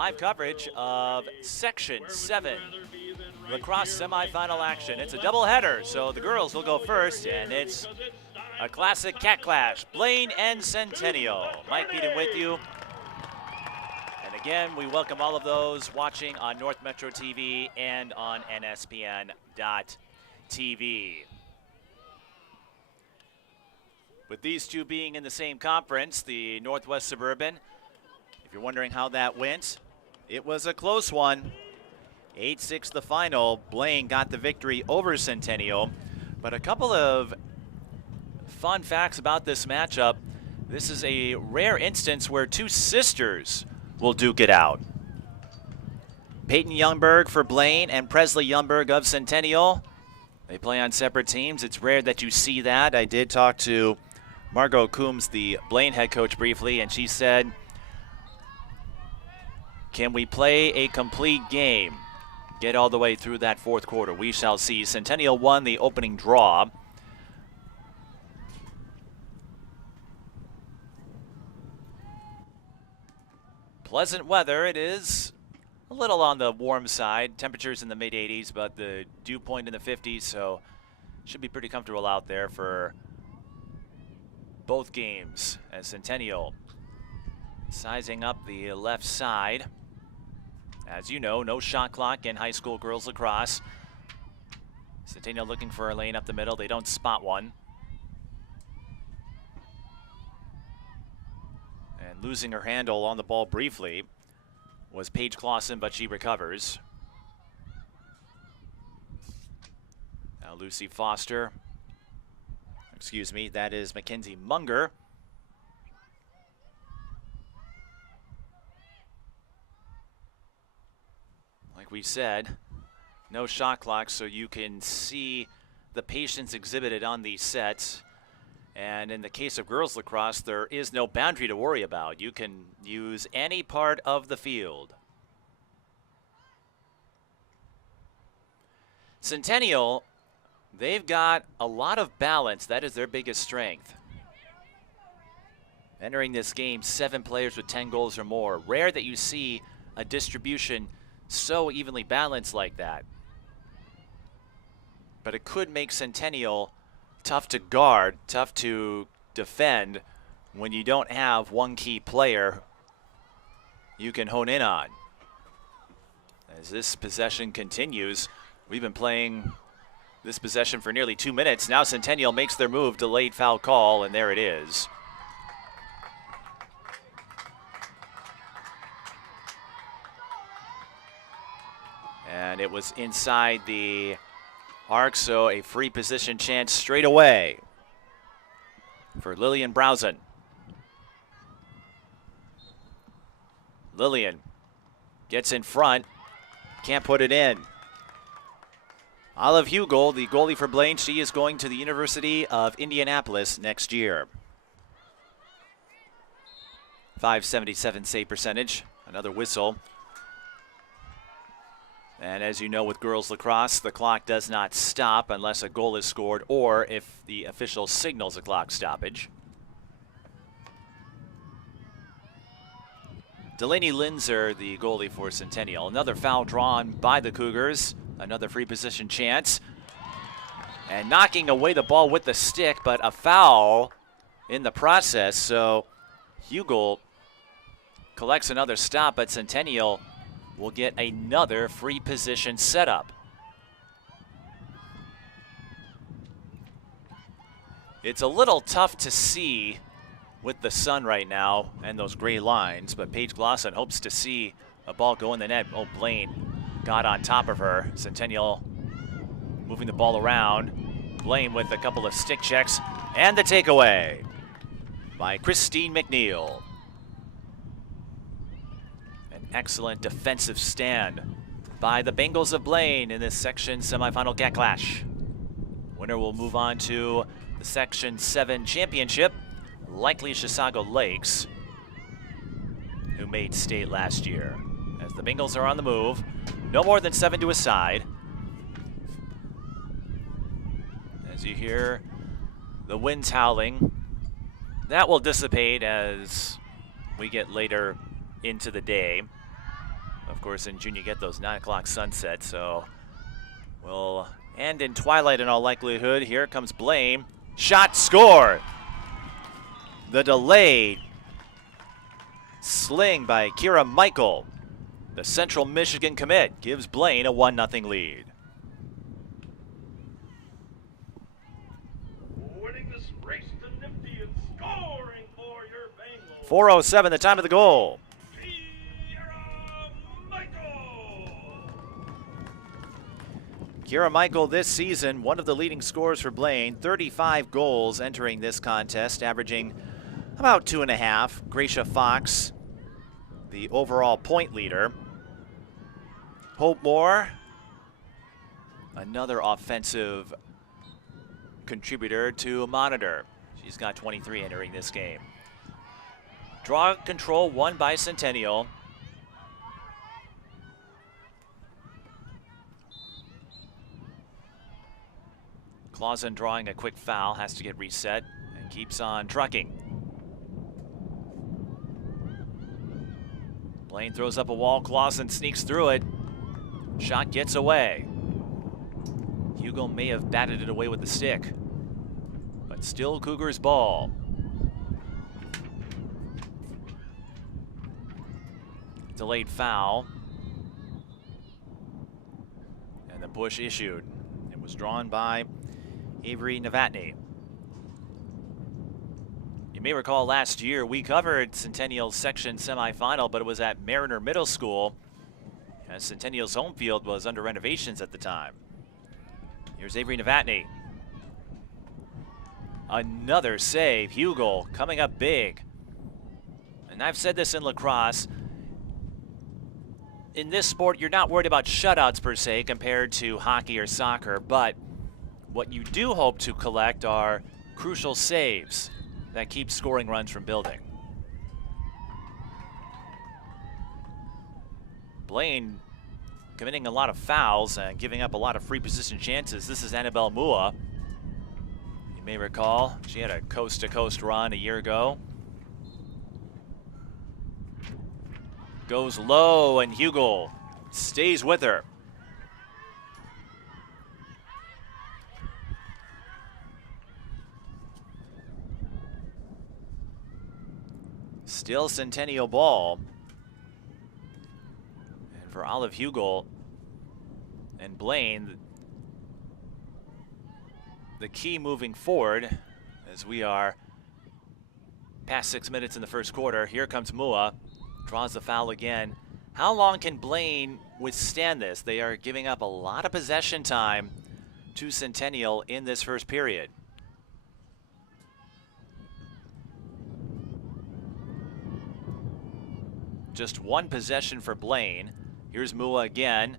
live coverage of Section 7 Lacrosse semifinal action. It's a doubleheader, so the girls will go first, and it's a classic cat clash. Blaine and Centennial. Mike Beaton with you. And again, we welcome all of those watching on North Metro TV and on NSPN.TV. With these two being in the same conference, the Northwest Suburban, if you're wondering how that went, it was a close one. 8-6 the final. Blaine got the victory over Centennial. But a couple of fun facts about this matchup. This is a rare instance where two sisters will duke it out. Peyton Youngberg for Blaine and Presley Youngberg of Centennial. They play on separate teams. It's rare that you see that. I did talk to Margot Coombs, the Blaine head coach, briefly, and she said, can we play a complete game? Get all the way through that fourth quarter. We shall see. Centennial won the opening draw. Pleasant weather. It is a little on the warm side. Temperatures in the mid-80s, but the dew point in the 50s, so should be pretty comfortable out there for both games, as Centennial sizing up the left side. As you know, no shot clock in high school girls lacrosse. Centennial looking for a lane up the middle. They don't spot one. And losing her handle on the ball briefly was Paige Clausen, but she recovers. Now Lucy Foster. Excuse me, that is Mackenzie Munger. Like we said, no shot clock, so you can see the patience exhibited on these sets. And in the case of girls lacrosse, there is no boundary to worry about. You can use any part of the field. Centennial, they've got a lot of balance. That is their biggest strength. Entering this game, 7 players with 10 goals or more. Rare that you see a distribution so evenly balanced like that. But it could make Centennial tough to guard, tough to defend when you don't have one key player you can hone in on. As this possession continues, we've been playing this possession for nearly 2 minutes. Now Centennial makes their move, delayed foul call, and there it is. And it was inside the arc, so a free position chance straight away for Lillian Browsen. Lillian gets in front, can't put it in. Olive Hugel, the goalie for Blaine, she is going to the University of Indianapolis next year. .577 save percentage, another whistle. And as you know, with girls lacrosse, the clock does not stop unless a goal is scored or if the official signals a clock stoppage. Delaney Linzer, the goalie for Centennial. Another foul drawn by the Cougars. Another free position chance. And knocking away the ball with the stick, but a foul in the process. So Hugel collects another stop, but Centennial will get another free position setup. It's a little tough to see with the sun right now and those gray lines, but Paige Glosson hopes to see a ball go in the net. Oh, Blaine got on top of her. Centennial moving the ball around. Blaine with a couple of stick checks and the takeaway by Christine McNeil. Excellent defensive stand by the Bengals of Blaine in this Section semifinal cat clash. Winner will move on to the Section 7 championship, likely Chisago Lakes, who made state last year. As the Bengals are on the move, no more than 7 to a side. As you hear the winds howling, that will dissipate as we get later into the day. Of course, in June you get those 9 o'clock sunsets, so we'll end in twilight in all likelihood. Here comes Blaine. Shot, score! The delayed sling by Kira Michael. The Central Michigan commit gives Blaine a 1-0 lead. Winning this race to Nifty and scoring for your Bengals. 4:07, the time of the goal. Kira Michael this season, one of the leading scorers for Blaine, 35 goals entering this contest, averaging about 2.5. Gracia Fox, the overall point leader. Hope Moore, another offensive contributor to monitor. She's got 23 entering this game. Draw control won by Centennial. Clausen drawing a quick foul, has to get reset and keeps on trucking. Blaine throws up a wall, Clausen sneaks through it. Shot gets away. Hugo may have batted it away with the stick, but still Cougars ball. Delayed foul. And the push issued. It was drawn by Avery Novotny. You may recall last year we covered Centennial's section semifinal, but it was at Mariner Middle School, as Centennial's home field was under renovations at the time. Here's Avery Novotny. Another save. Hugo coming up big. And I've said this in lacrosse. In this sport, you're not worried about shutouts per se compared to hockey or soccer, but what you do hope to collect are crucial saves that keep scoring runs from building. Blaine committing a lot of fouls and giving up a lot of free position chances. This is Annabelle Mua. You may recall she had a coast-to-coast run a year ago. Goes low and Hugo stays with her. Still Centennial ball. And for Olive Hugo and Blaine, the key moving forward as we are past 6 minutes in the first quarter. Here comes Mua, draws the foul again. How long can Blaine withstand this? They are giving up a lot of possession time to Centennial in this first period. Just one possession for Blaine. Here's Mua again.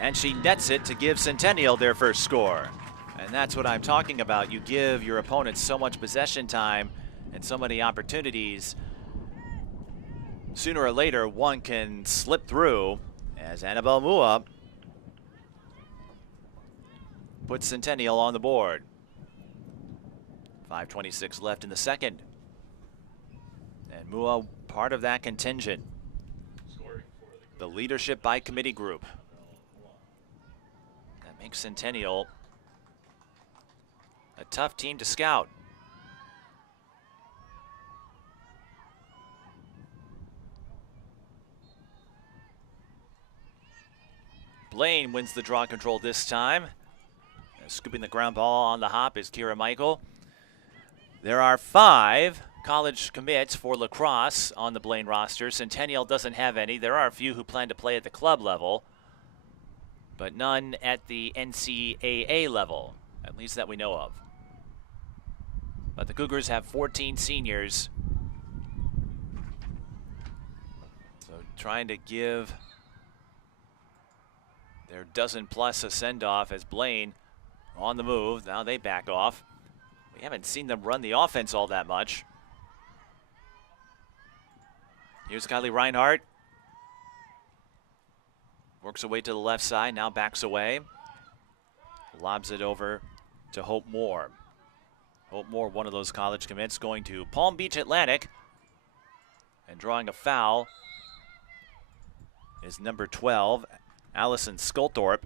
And she nets it to give Centennial their first score. And that's what I'm talking about. You give your opponents so much possession time and so many opportunities. Sooner or later, one can slip through as Annabelle Mua puts Centennial on the board. 5:26 left in the second. And Mua part of that contingent. The leadership by committee group. That makes Centennial a tough team to scout. Blaine wins the draw control this time. Scooping the ground ball on the hop is Kira Michael. There are 5 college commits for lacrosse on the Blaine roster. Centennial doesn't have any. There are a few who plan to play at the club level, but none at the NCAA level, at least that we know of. But the Cougars have 14 seniors. So trying to give their dozen plus a send-off as Blaine on the move. Now they back off. We haven't seen them run the offense all that much. Here's Kylie Reinhardt. Works away to the left side, now backs away. Lobs it over to Hope Moore. Hope Moore, one of those college commits, going to Palm Beach Atlantic and drawing a foul. is number 12, Allison Skulthorpe.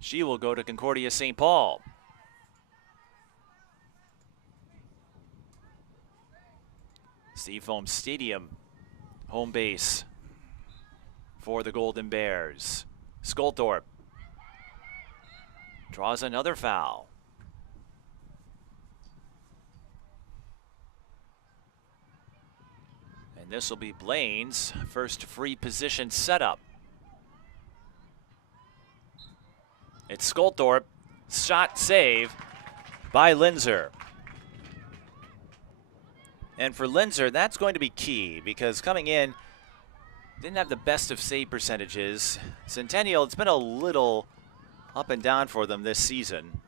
She will go to Concordia St. Paul. Seafoam Stadium, home base for the Golden Bears. Skulthorpe draws another foul. And this will be Blaine's first free position setup. It's Skulthorpe, shot save by Linzer. And for Linzer, that's going to be key because coming in, didn't have the best of save percentages. Centennial, it's been a little up and down for them this season.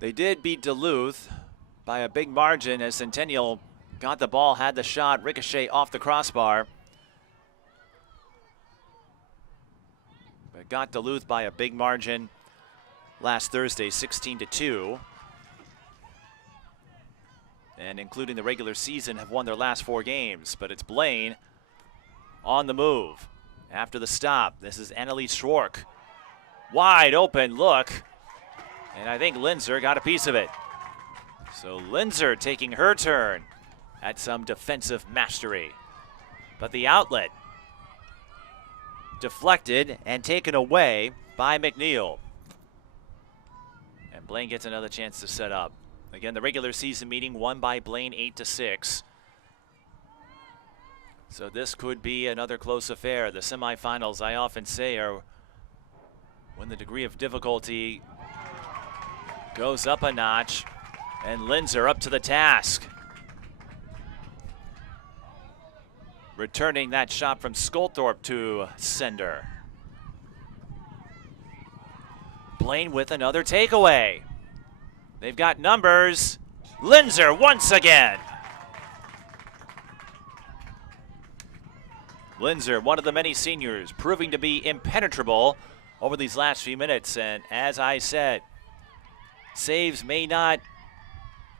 They did beat Duluth by a big margin as Centennial got the ball, had the shot, ricochet off the crossbar. But got Duluth by a big margin last Thursday, 16-2. And including the regular season, have won their last 4 games. But it's Blaine on the move after the stop. This is Annalise Schwark. Wide open look. And I think Linzer got a piece of it. So Linzer taking her turn at some defensive mastery. But the outlet deflected and taken away by McNeil. And Blaine gets another chance to set up. Again, the regular season meeting won by Blaine 8-6. So this could be another close affair. The semifinals, I often say, are when the degree of difficulty goes up a notch, and Linzer up to the task. Returning that shot from Skulthorpe to sender. Blaine with another takeaway. They've got numbers. Linzer once again. Linzer, one of the many seniors, proving to be impenetrable over these last few minutes. And as I said, saves may not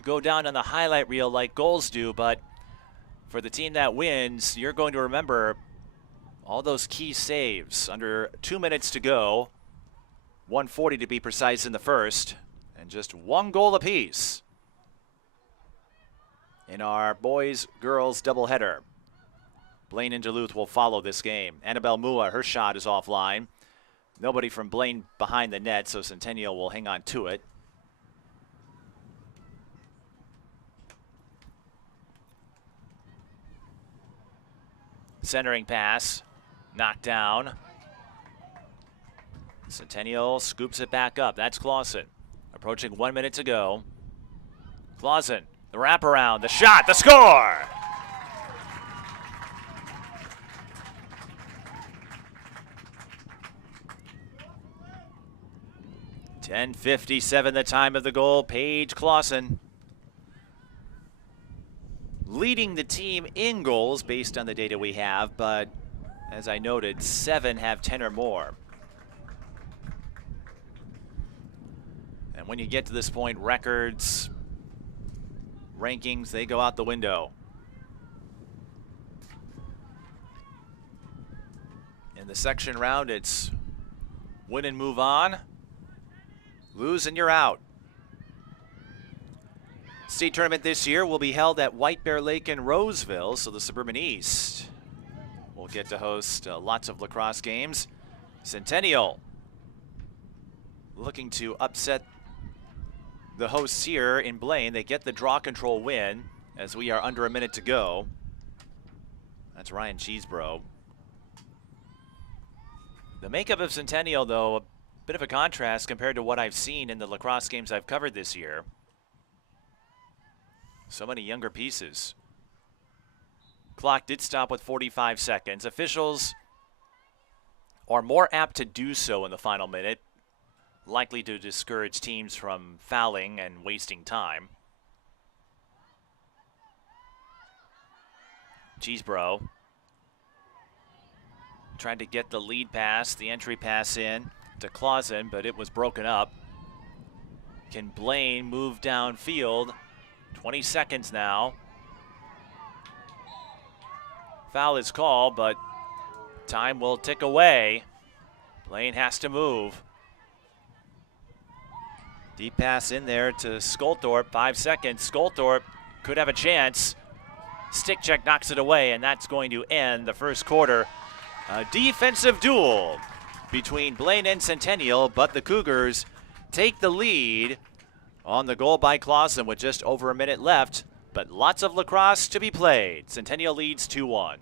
go down on the highlight reel like goals do, but for the team that wins, you're going to remember all those key saves. Under 2 minutes to go, 140 to be precise in the first, and just 1 goal apiece in our boys-girls doubleheader. Blaine and Duluth will follow this game. Annabelle Mua, her shot is offline. Nobody from Blaine behind the net, so Centennial will hang on to it. Centering pass, knocked down. Centennial scoops it back up. That's Clausen. Approaching 1 minute to go. Clausen, the wraparound, the shot, the score! .10:57 the time of the goal. Paige Clausen leading the team in goals based on the data we have, but as I noted, 7 have 10 or more. And when you get to this point, records, rankings, they go out the window. In the section round, it's win and move on, lose and you're out. State tournament this year will be held at White Bear Lake in Roseville, so the Suburban East will get to host lots of lacrosse games. Centennial looking to upset the hosts here in Blaine. They get the draw control win as we are under a minute to go. That's Ryan Cheesebro. The makeup of Centennial, though, a bit of a contrast compared to what I've seen in the lacrosse games I've covered this year. So many younger pieces. Clock did stop with 45 seconds. Officials are more apt to do so in the final minute, likely to discourage teams from fouling and wasting time. Cheesebro tried to get the lead pass, the entry pass in to Clausen, but it was broken up. Can Blaine move downfield? 20 seconds now. Foul is called, but time will tick away. Blaine has to move. Deep pass in there to Skulthorpe, 5 seconds. Skulthorpe could have a chance. Stick check knocks it away, and that's going to end the first quarter. A defensive duel between Blaine and Centennial, but the Cougars take the lead on the goal by Clausen with just over a minute left, but lots of lacrosse to be played. Centennial leads 2-1.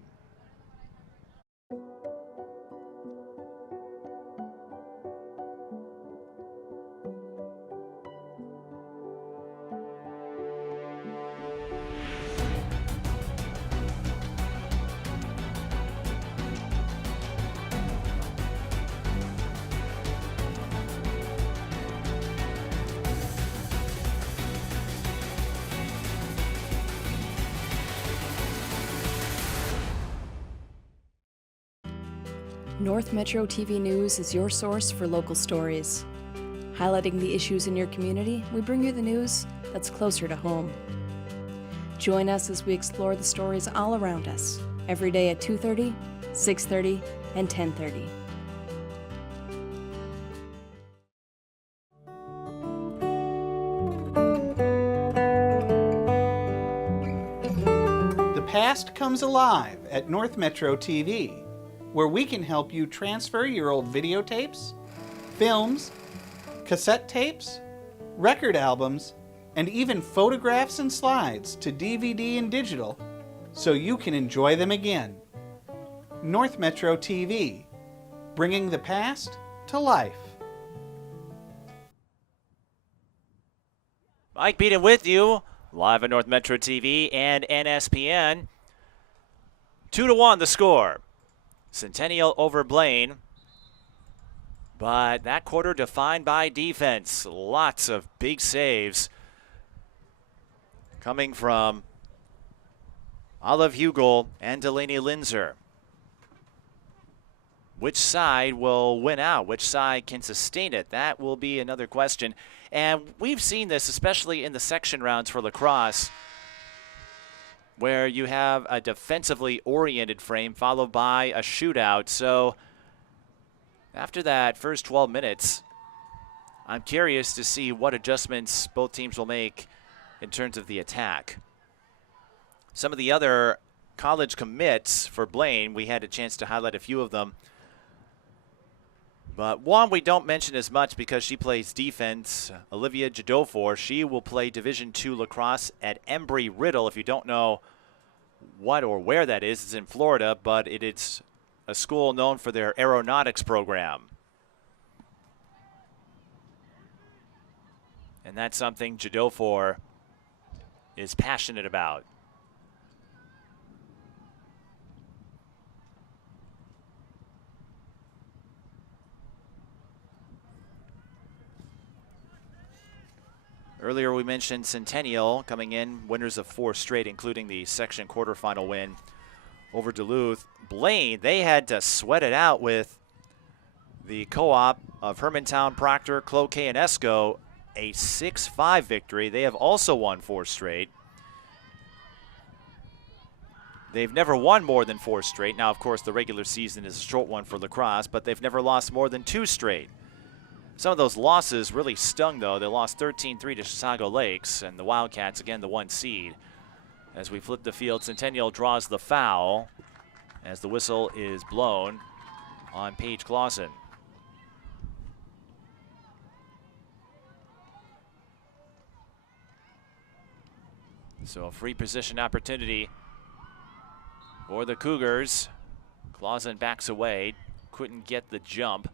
North Metro TV News is your source for local stories. Highlighting the issues in your community, we bring you the news that's closer to home. Join us as we explore the stories all around us, every day at 2:30, 6:30, and 10:30. The past comes alive at North Metro TV, where we can help you transfer your old videotapes, films, cassette tapes, record albums, and even photographs and slides to DVD and digital so you can enjoy them again. North Metro TV, bringing the past to life. Mike Beaton with you, live on North Metro TV and NSPN. 2-1 the score. Centennial over Blaine. But that quarter defined by defense. Lots of big saves coming from Olive Hugel and Delaney Linzer. Which side will win out? Which side can sustain it? That will be another question. And we've seen this, especially in the section rounds for lacrosse, where you have a defensively oriented frame followed by a shootout. So after that first 12 minutes, I'm curious to see what adjustments both teams will make in terms of the attack. Some of the other college commits for Blaine, we had a chance to highlight a few of them. But one we don't mention as much because she plays defense, Olivia Jadofor. She will play Division II lacrosse at Embry-Riddle. If you don't know what or where that is, it's in Florida, but it is a school known for their aeronautics program. And that's something Jadofor is passionate about. Earlier we mentioned Centennial coming in, winners of 4 straight, including the section quarterfinal win over Duluth. Blaine, they had to sweat it out with the co-op of Hermantown, Proctor, Cloquet, and Esco, a 6-5 victory. They have also won 4 straight. They've never won more than 4 straight. Now, of course, the regular season is a short one for lacrosse, but they've never lost more than 2 straight. Some of those losses really stung, though. They lost 13-3 to Chisago Lakes, and the Wildcats, again, the 1 seed. As we flip the field, Centennial draws the foul as the whistle is blown on Paige Clausen. So a free position opportunity for the Cougars. Clausen backs away, couldn't get the jump.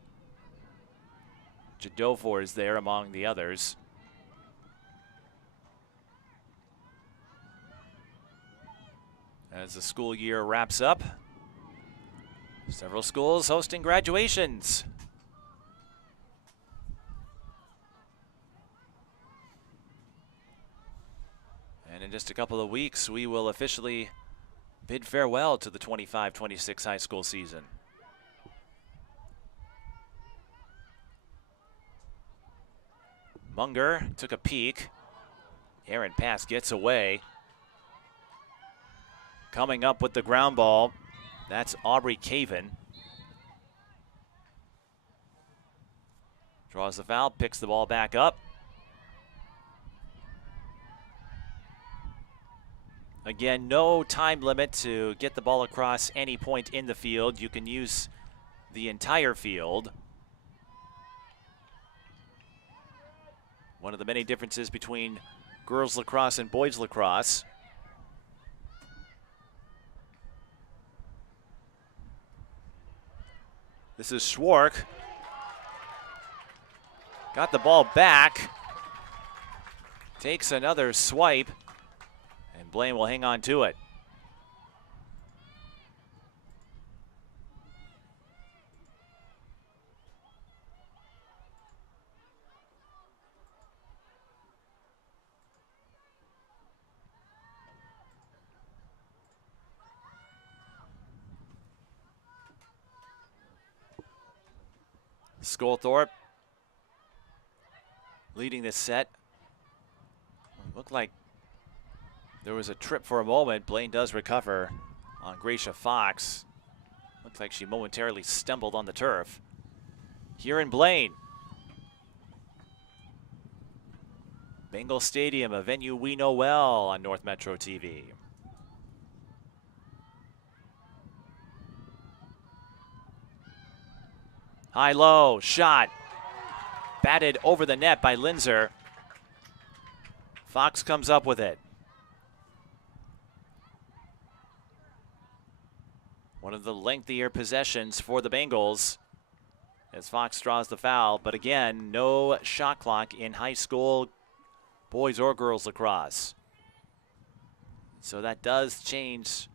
Jadofor is there among the others. As the school year wraps up, several schools hosting graduations. And in just a couple of weeks, we will officially bid farewell to the 25-26 high school season. Munger took a peek. Errant pass gets away. Coming up with the ground ball, that's Aubrey Caven. Draws the foul, picks the ball back up. Again, no time limit to get the ball across any point in the field. You can use the entire field. One of the many differences between girls lacrosse and boys lacrosse. This is Schwark. Got the ball back. Takes another swipe. And Blaine will hang on to it. Skolthorpe leading this set. Looked like there was a trip for a moment. Blaine does recover on Gracia Fox. Looks like she momentarily stumbled on the turf. Here in Blaine. Bengal Stadium, a venue we know well on North Metro TV. High-low shot. Batted over the net by Linzer. Fox comes up with it. One of the lengthier possessions for the Bengals as Fox draws the foul. But again, no shot clock in high school boys or girls lacrosse. So that does change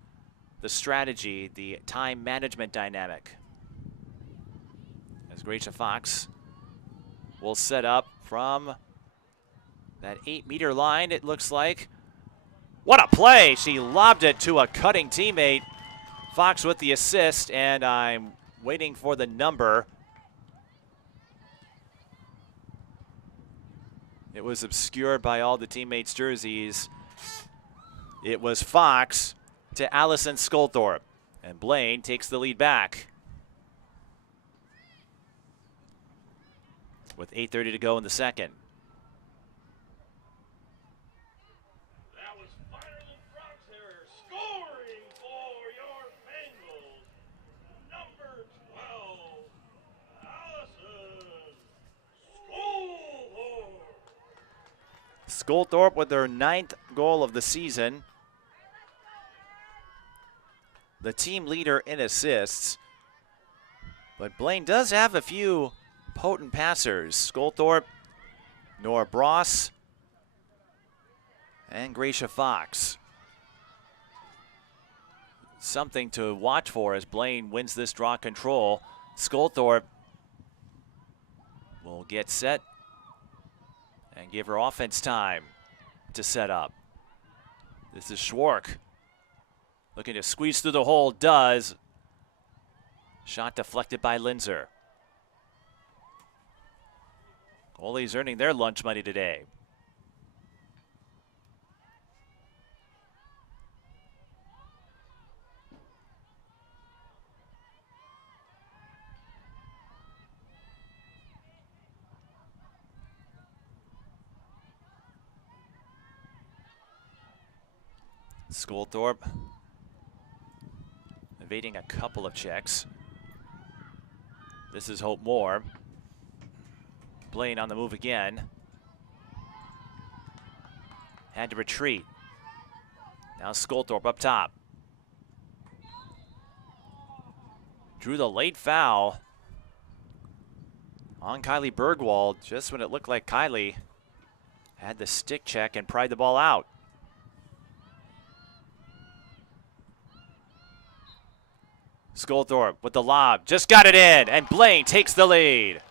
the strategy, the time management dynamic. As Gracia Fox will set up from that 8-meter line, it looks like. What a play! She lobbed it to a cutting teammate. Fox with the assist, and I'm waiting for the number. It was obscured by all the teammates' jerseys. It was Fox to Allison Skolthorpe, and Blaine takes the lead back. With 8:30 to go in the second. That was finer than Fox there. Scoring for your Bengals. Number 12, Allison Skolthorpe. Skolthorpe with their 9th goal of the season. The team leader in assists. But Blaine does have a few potent passers. Skolthorpe, Nora Bross, and Gracia Fox. Something to watch for as Blaine wins this draw control. Skolthorpe will get set and give her offense time to set up. This is Schwark looking to squeeze through the hole, does. Shot deflected by Linzer. Goalies earning their lunch money today. Skolthorpe evading a couple of checks. This is Hope Moore. Blaine on the move again. Had to retreat. Now Skolthorpe up top. Drew the late foul on Kylie Bergwald just when it looked like Kylie had the stick check and pried the ball out. Skolthorpe with the lob, just got it in, and Blaine takes the lead.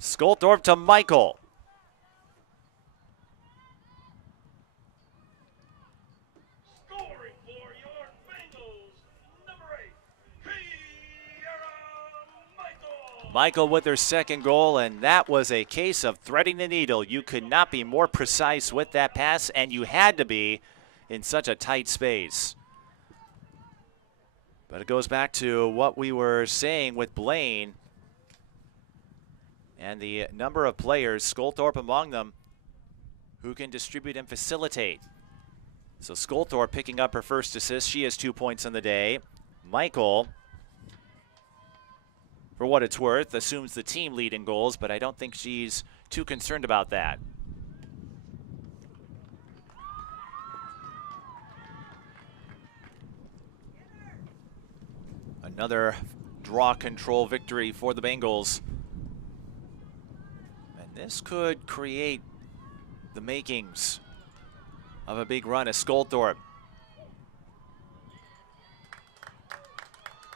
Skolthorpe to Michael. Scoring for your Bengals. Number 8, Kiara Michael. Michael with her second goal, and that was a case of threading the needle. You could not be more precise with that pass, and you had to be in such a tight space. But it goes back to what we were saying with Blaine and the number of players, Sculthorpe among them, who can distribute and facilitate. So Sculthorpe picking up her first assist. She has 2 points on the day. Michael, for what it's worth, assumes the team lead in goals, but I don't think she's too concerned about that. Another draw control victory for the Bengals. And this could create the makings of a big run as Sculthorpe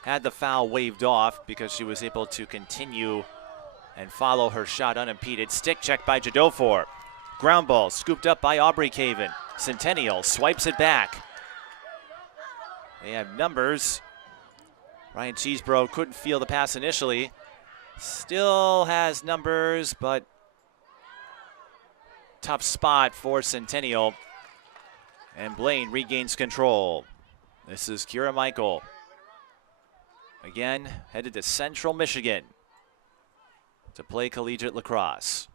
had the foul waved off because she was able to continue and follow her shot unimpeded. Stick check by Jadofor. Ground ball scooped up by Aubrey Caven. Centennial swipes it back. They have numbers. Ryan Cheesebro couldn't feel the pass initially. Still has numbers, but tough spot for Centennial. And Blaine regains control. This is Kira Michael. Again, headed to Central Michigan to play collegiate lacrosse.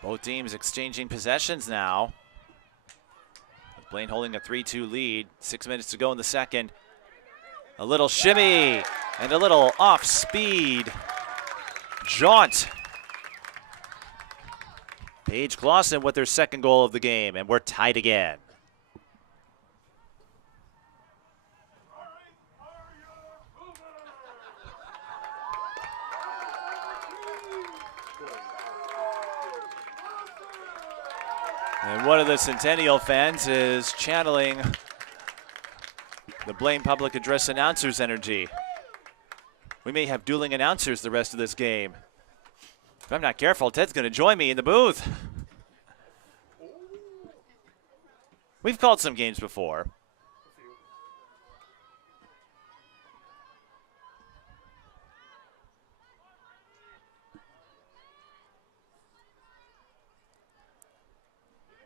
Both teams exchanging possessions now. Blaine holding a 3-2 lead. 6 minutes to go in the second. A little shimmy and a little off-speed jaunt. Paige Clausen with her second goal of the game, and we're tied again. And one of the Centennial fans is channeling the Blaine Public Address announcers energy. We may have dueling announcers the rest of this game. If I'm not careful, Ted's going to join me in the booth. We've called some games before.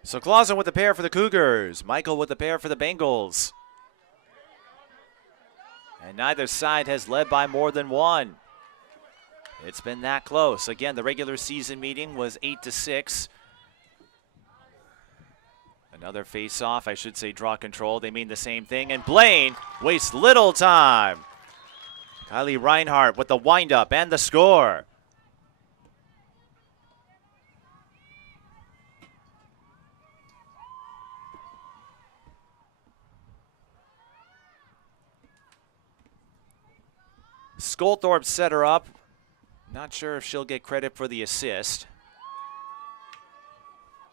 So Clausen with the pair for the Cougars. Michael with the pair for the Bengals. And neither side has led by more than one. It's been that close. Again, the regular season meeting was 8-6. Another face-off, I should say draw control. They mean the same thing. And Blaine wastes little time. Kylie Reinhardt with the windup and the score. Sculthorpe set her up. Not sure if she'll get credit for the assist.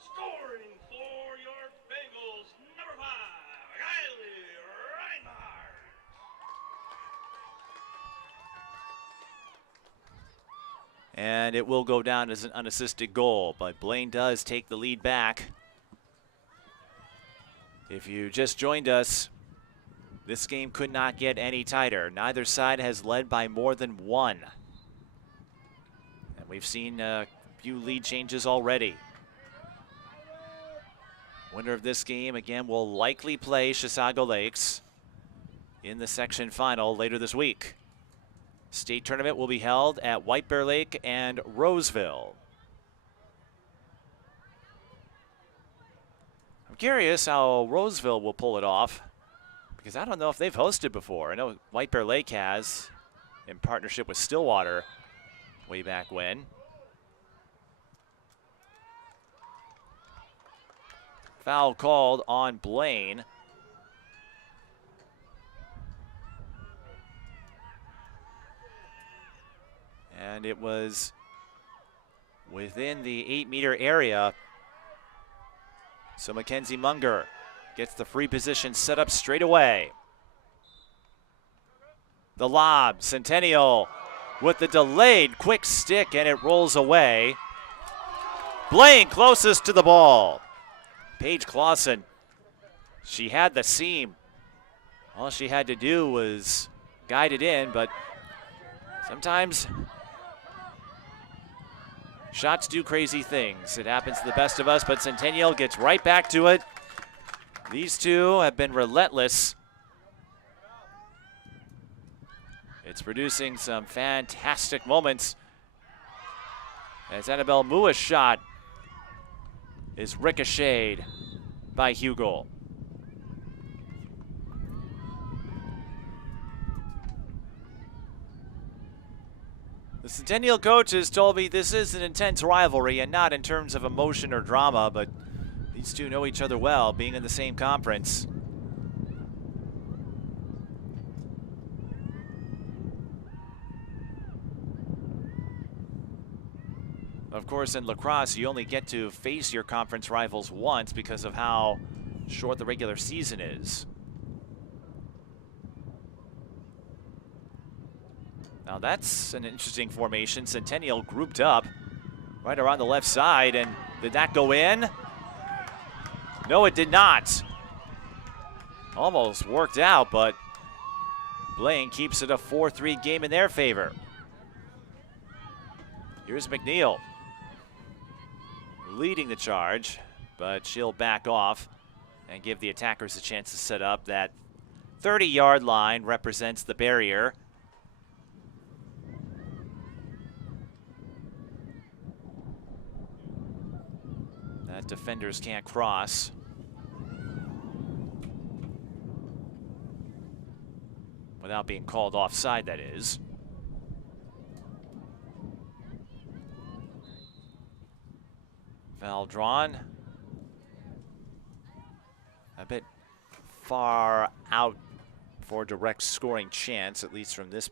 Scoring for your Bengals, number 5, Kylie Reinhardt. And it will go down as an unassisted goal, but Blaine does take the lead back. If you just joined us, this game could not get any tighter. Neither side has led by more than one. And we've seen a few lead changes already. Winner of this game, again, will likely play Chisago Lakes in the section final later this week. State tournament will be held at White Bear Lake and Roseville. I'm curious how Roseville will pull it off, because I don't know if they've hosted before. I know White Bear Lake has, in partnership with Stillwater way back when. Foul called on Blaine. And it was within the 8-meter area. So Mackenzie Munger gets the free position set up straight away. The lob, Centennial with the delayed quick stick, and it rolls away. Blaine closest to the ball. Paige Clausen She had the seam. All she had to do was guide it in, but sometimes shots do crazy things. It happens to the best of us, but Centennial gets right back to it. These two have been relentless. It's producing some fantastic moments as Annabelle Mua's shot is ricocheted by Hugo. The Centennial coaches told me this is an intense rivalry, and not in terms of emotion or drama, but these two know each other well, being in the same conference. Of course, in lacrosse, you only get to face your conference rivals once because of how short the regular season is. Now that's an interesting formation. Centennial grouped up right around the left side, and did that go in? No, it did not. Almost worked out, but Blaine keeps it a 4-3 game in their favor. Here's McNeil leading the charge, but she'll back off and give the attackers a chance to set up. That 30-yard line represents the barrier. That defenders can't cross. Without being called offside, that is. Foul drawn. A bit far out for a direct scoring chance, at least from this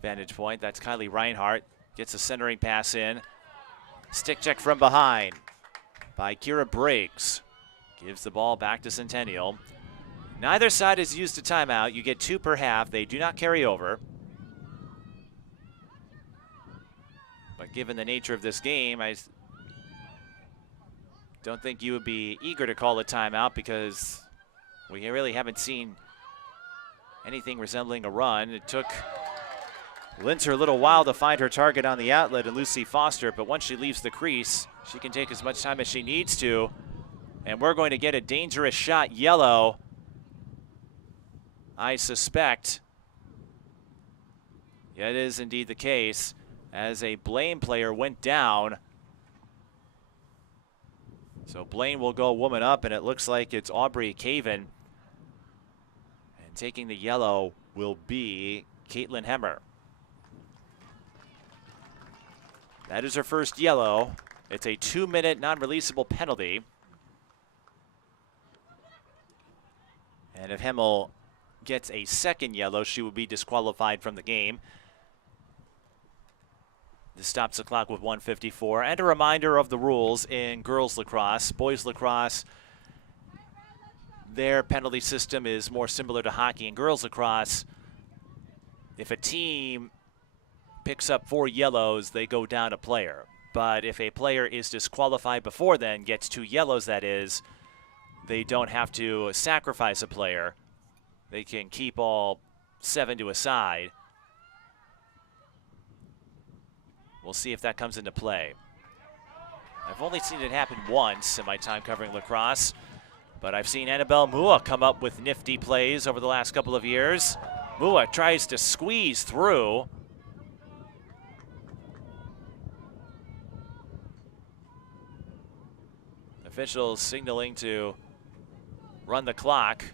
vantage point. That's Kylie Reinhardt. Gets a centering pass in. Stick check from behind by Kira Briggs. Gives the ball back to Centennial. Neither side has used a timeout. You get 2 per half. They do not carry over. But given the nature of this game, I don't think you would be eager to call a timeout because we really haven't seen anything resembling a run. It took Linzer a little while to find her target on the outlet and Lucy Foster, but once she leaves the crease, she can take as much time as she needs to. And we're going to get a dangerous shot yellow, I suspect. Yeah, it is indeed the case, as a Blaine player went down. So Blaine will go woman up, and it looks like it's Aubrey Caven. And taking the yellow will be Caitlin Hemmer. That is her first yellow. It's a 2-minute non-releasable penalty. And if Hemmel gets a second yellow, she will be disqualified from the game. This stops the clock with 1:54. And a reminder of the rules in girls lacrosse. Boys lacrosse, their penalty system is more similar to hockey. In girls lacrosse, if a team picks up 4 yellows, they go down a player. But if a player is disqualified before then, gets 2 yellows that is, they don't have to sacrifice a player. They can keep all 7 to a side. We'll see if that comes into play. I've only seen it happen once in my time covering lacrosse, but I've seen Annabelle Mua come up with nifty plays over the last couple of years. Mua tries to squeeze through. Officials signaling to run the clock.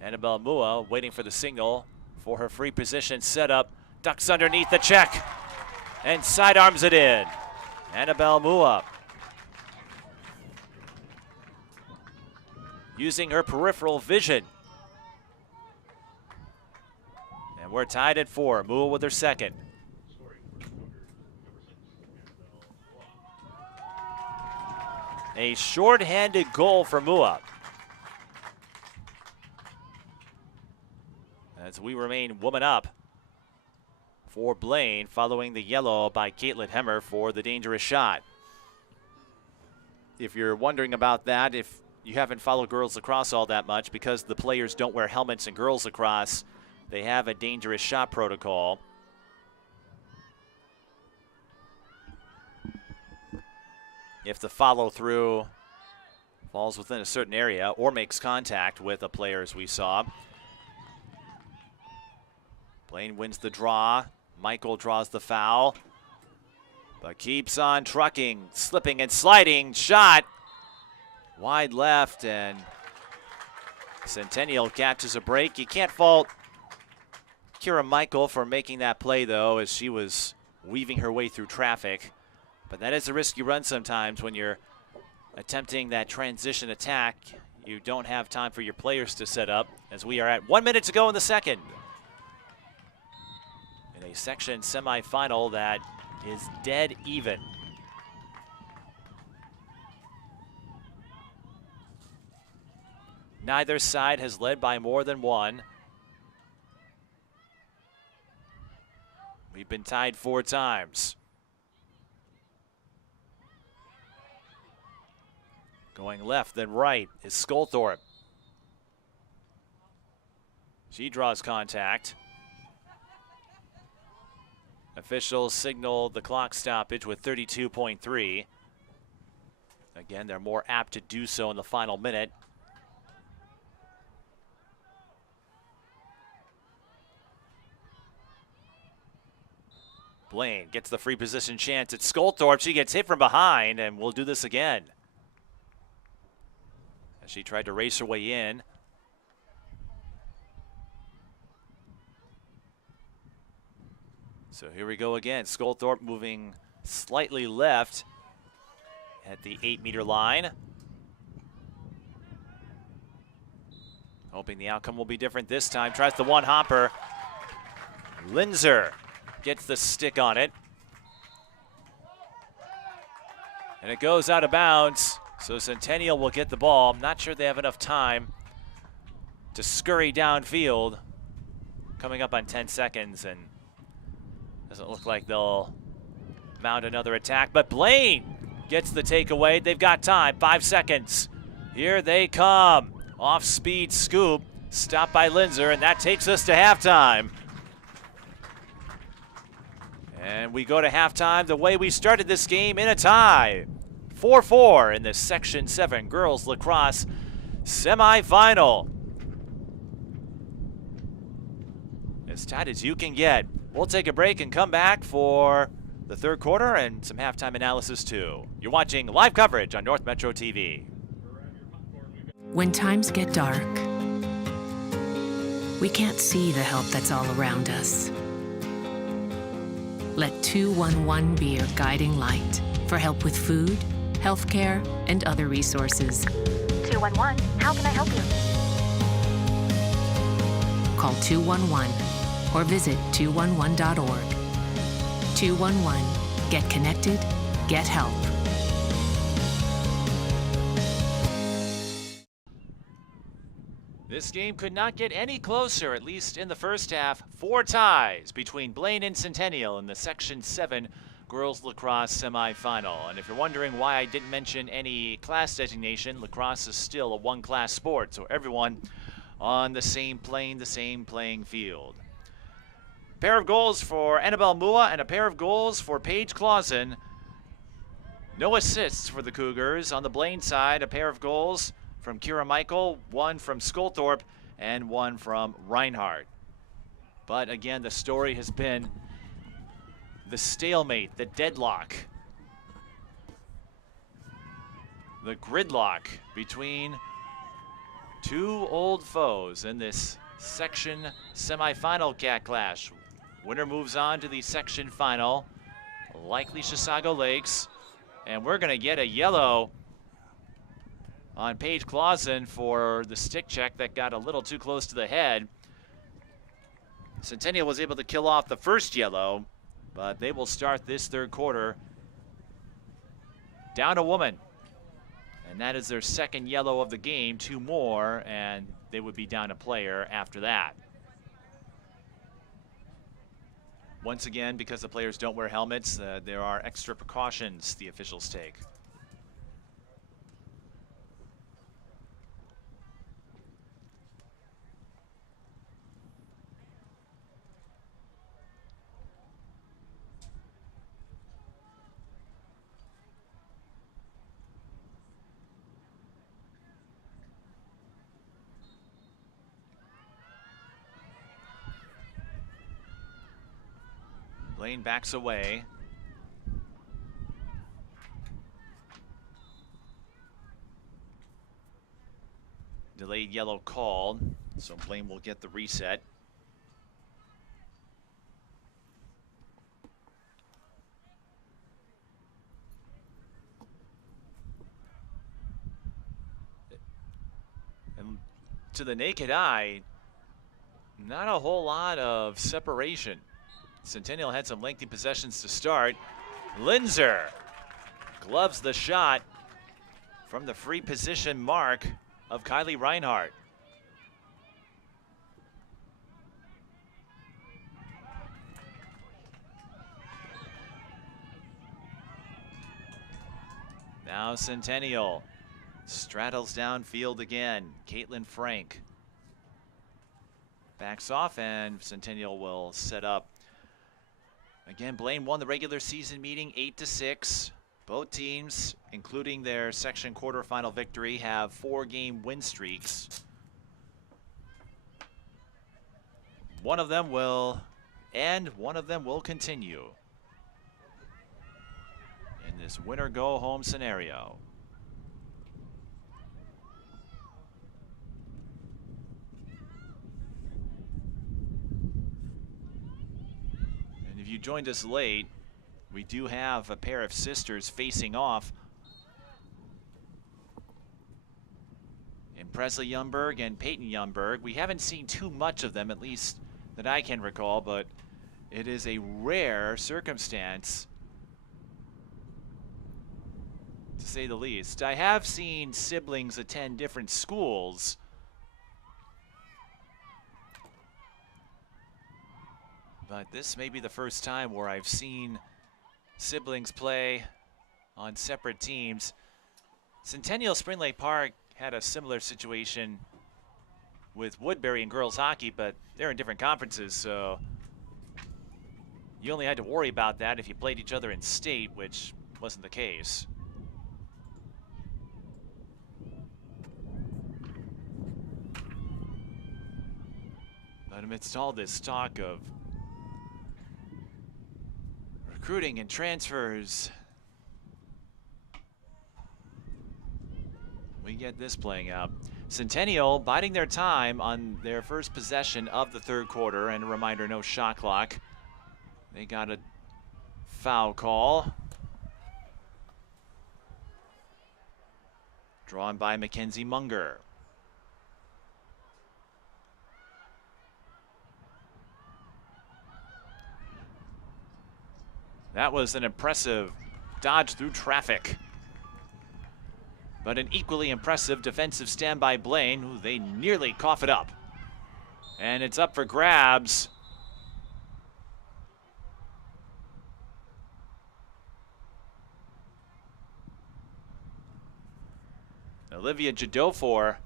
Annabelle Mua waiting for the signal for her free position setup. Ducks underneath the check and sidearms it in. Annabelle Mua using her peripheral vision. And we're tied at 4. Mua with her second. A short-handed goal for Mua. As we remain woman up for Blaine, following the yellow by Caitlin Hemmer for the dangerous shot. if you're wondering about that, if you haven't followed girls lacrosse all that much, because the players don't wear helmets in girls lacrosse, they have a dangerous shot protocol. If the follow-through falls within a certain area or makes contact with a player, as we saw. Blaine wins the draw. Michael draws the foul, but keeps on trucking, slipping and sliding. Shot wide left, and Centennial catches a break. You can't fault Kira Michael for making that play, though, as she was weaving her way through traffic. But that is a risk you run sometimes when you're attempting that transition attack. You don't have time for your players to set up, as we are at 1 minute to go in the second. In a section semifinal that is dead even. Neither side has led by more than one. We've been tied 4 times. Going left, then right is Sculthorpe. She draws contact. Officials signal the clock stoppage with 32.3. Again, they're more apt to do so in the final minute. Blaine gets the free position chance at Sculthorpe. She gets hit from behind, and we'll do this again. As she tried to race her way in. So here we go again. Sculthorpe moving slightly left at the 8-meter line. Hoping the outcome will be different this time. Tries the one-hopper. Linzer gets the stick on it. And it goes out of bounds. So Centennial will get the ball. I'm not sure they have enough time to scurry downfield. Coming up on 10 seconds, and doesn't look like they'll mount another attack. But Blaine gets the takeaway. They've got time, 5 seconds. Here they come. Off-speed scoop, stopped by Linzer, and that takes us to halftime. And we go to halftime the way we started this game, in a tie. 4-4 in the Section 7 Girls Lacrosse Semifinal. As tight as you can get. We'll take a break and come back for the third quarter and some halftime analysis too. You're watching live coverage on North Metro TV. When times get dark, we can't see the help that's all around us. Let 211 be your guiding light for help with food, healthcare, and other resources. 211, how can I help you? Call 211 or visit 211.org. 211, get connected, get help. This game could not get any closer, at least in the first half. 4 ties between Blaine and Centennial in the Section 7 Girls Lacrosse Semifinal. And if you're wondering why I didn't mention any class designation, lacrosse is still a one-class sport, so everyone on the same plane, the same playing field. Pair of goals for Annabelle Mua and a pair of goals for Paige Clausen. No assists for the Cougars. On the Blaine side, a pair of goals from Kira Michael, one from Sculthorpe, and one from Reinhardt. But again, the story has been the stalemate, the deadlock, the gridlock between two old foes in this section semifinal cat clash. Winner moves on to the section final, likely Chisago Lakes, and we're gonna get a yellow on Paige Clausen for the stick check that got a little too close to the head. Centennial was able to kill off the first yellow, but they will start this third quarter down a woman. And that is their second yellow of the game, 2 more, and they would be down a player after that. Once again, because the players don't wear helmets, there are extra precautions the officials take. Blaine backs away. Delayed yellow called, so Blaine will get the reset. And to the naked eye, not a whole lot of separation. Centennial had some lengthy possessions to start. Linzer gloves the shot from the free position mark of Kylie Reinhardt. Now Centennial straddles downfield again. Caitlin Frank backs off, and Centennial will set up. Again, Blaine won the regular season meeting 8-6. Both teams, including their section quarterfinal victory, have 4-game win streaks. One of them will end, one of them will continue in this winner go home scenario. And if you joined us late, we do have a pair of sisters facing off in Presley Youngberg and Peyton Youngberg. We haven't seen too much of them, at least that I can recall, but it is a rare circumstance, to say the least. I have seen siblings attend different schools, but this may be the first time where I've seen siblings play on separate teams. Centennial Spring Lake Park had a similar situation with Woodbury in girls hockey, but they're in different conferences, so you only had to worry about that if you played each other in state, which wasn't the case. But amidst all this talk of recruiting and transfers, we get this playing out. Centennial biding their time on their first possession of the third quarter, and a reminder, no shot clock. They got a foul call drawn by Mackenzie Munger. That was an impressive dodge through traffic, but an equally impressive defensive stand by Blaine, who they nearly cough it up. And it's up for grabs. Olivia Jadofor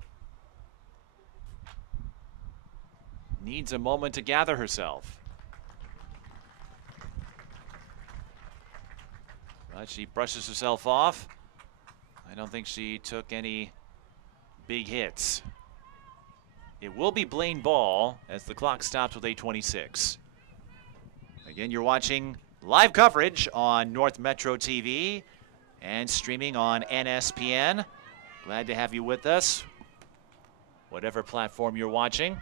needs a moment to gather herself. But she brushes herself off. I don't think she took any big hits. It will be Blaine ball as the clock stops with 8:26. Again, you're watching live coverage on North Metro TV and streaming on NSPN. Glad to have you with us, whatever platform you're watching.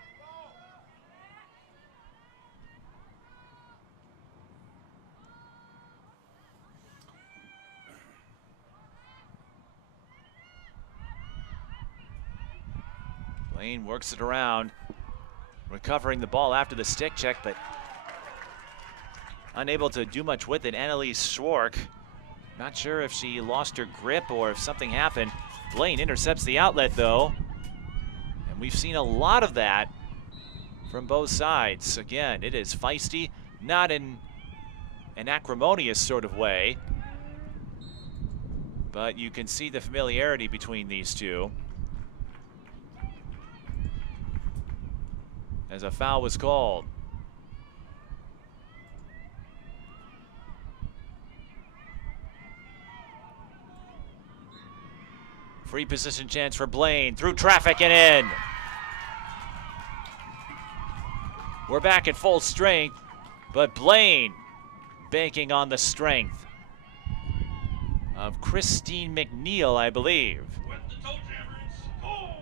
Blaine works it around, recovering the ball after the stick check, but unable to do much with it. Annalise Schwark, not sure if she lost her grip or if something happened. Blaine intercepts the outlet though, and we've seen a lot of that from both sides. Again, it is feisty, not in an acrimonious sort of way, but you can see the familiarity between these two. As a foul was called. Free position chance for Blaine, through traffic and in. We're back at full strength, but Blaine banking on the strength of Christine McNeil, I believe. With the toe jammer and scoring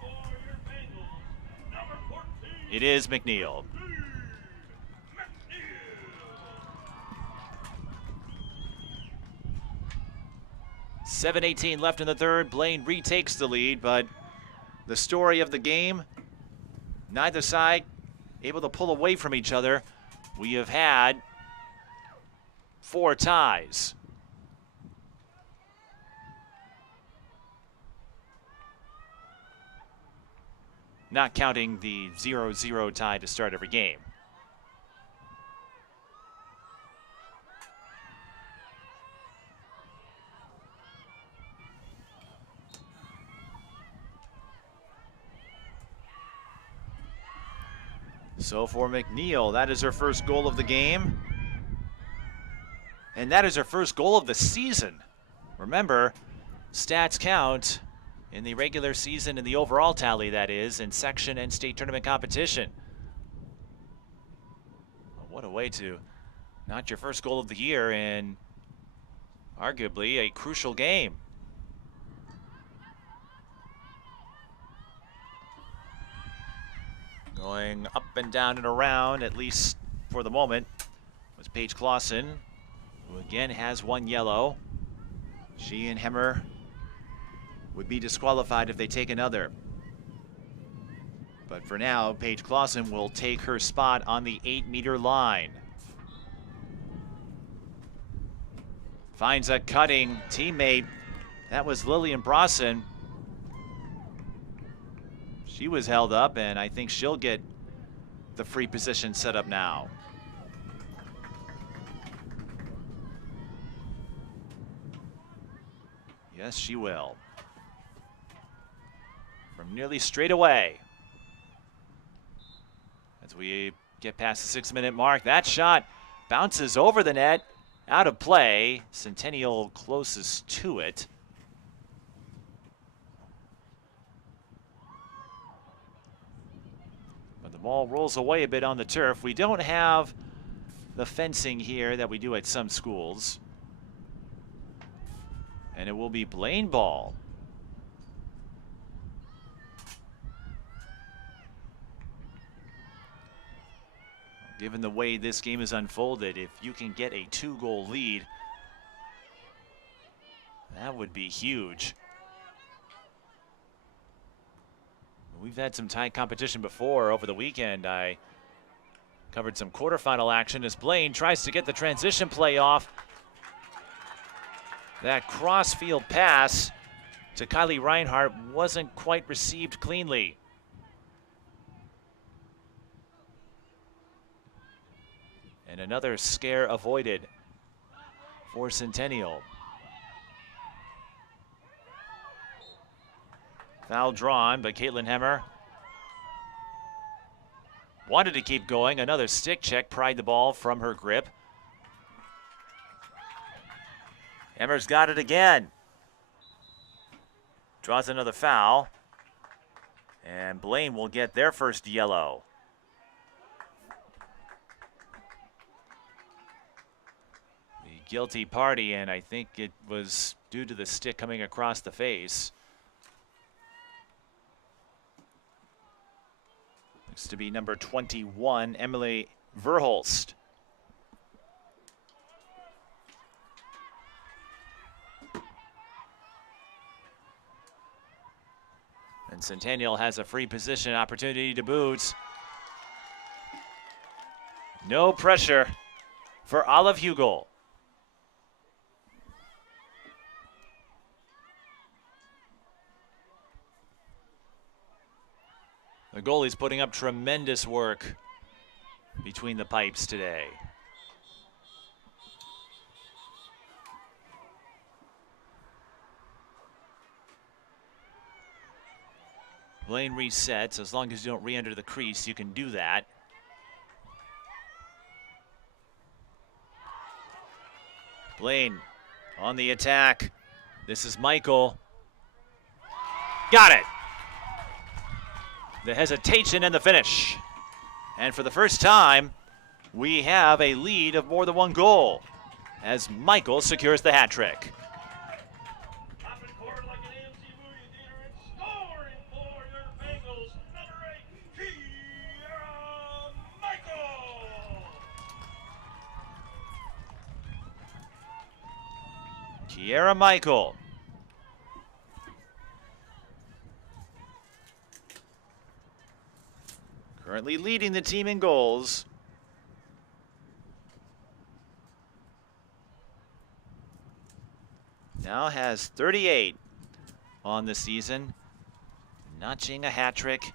for your Bengals, number 14. It is McNeil. McNeil. 7:18 left in the third. Blaine retakes the lead, but the story of the game, neither side able to pull away from each other. We have had 4 ties. Not counting the 0-0 tie to start every game. So for McNeil, that is her first goal of the game. And that is her first goal of the season. Remember, stats count in the regular season and the overall tally, that is, in section and state tournament competition. What a way to not your first goal of the year in arguably a crucial game. Going up and down and around, at least for the moment, was Paige Clausen, who again has 1 yellow. She and Hemmer would be disqualified if they take another. But for now, Paige Clausen will take her spot on the 8-meter line. Finds a cutting teammate. That was Lillian Brosson. She was held up, and I think she'll get the free position set up now. Yes, she will. From nearly straight away. As we get past the 6-minute mark, that shot bounces over the net, out of play. Centennial closest to it. But the ball rolls away a bit on the turf. We don't have the fencing here that we do at some schools. And it will be Blaine ball. Given the way this game is unfolded, if you can get a 2-goal lead, that would be huge. We've had some tight competition before over the weekend. I covered some quarterfinal action as Blaine tries to get the transition play off. That cross-field pass to Kylie Reinhart wasn't quite received cleanly. And another scare avoided for Centennial. Foul drawn, but Caitlin Hemmer wanted to keep going. Another stick check pried the ball from her grip. Hemmer's got it again. Draws another foul. And Blaine will get their first yellow. The guilty party, and I think it was due to the stick coming across the face. Looks to be number 21, Emily Verholst. And Centennial has a free position opportunity to boot. No pressure for Olive Hugel. The goalie's putting up tremendous work between the pipes today. Blaine resets. As long as you don't re-enter the crease, you can do that. Blaine on the attack. This is Michael. Got it. The hesitation and the finish. And for the first time, we have a lead of more than one goal as Michael secures the hat trick. Popping forward like an AMC movie theater and scoring for your Bengals. Number 8, Kiera Michael. Kiera Michael. Currently leading the team in goals. Now has 38 on the season, notching a hat trick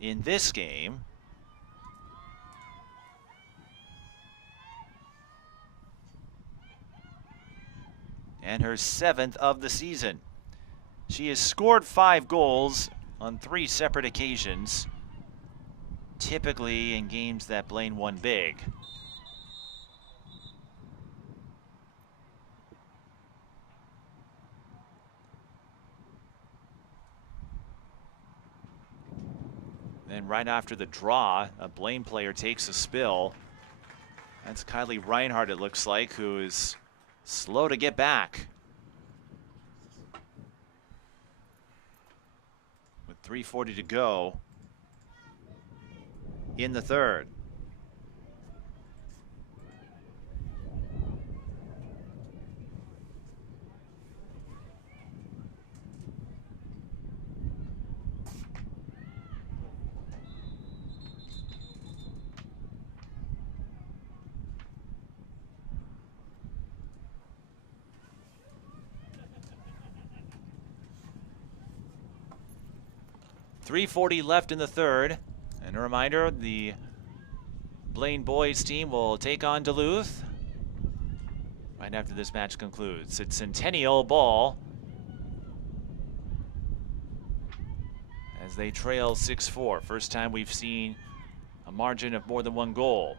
in this game. And her 7th of the season. She has scored 5 goals on 3 separate occasions, typically in games that Blaine won big. Then right after the draw, a Blaine player takes a spill. That's Kylie Reinhardt, it looks like, who is slow to get back. With 3:40 to go in the third. .340 left in the third. And a reminder, the Blaine boys team will take on Duluth right after this match concludes. It's Centennial ball as they trail 6-4. First time we've seen a margin of more than 1 goal.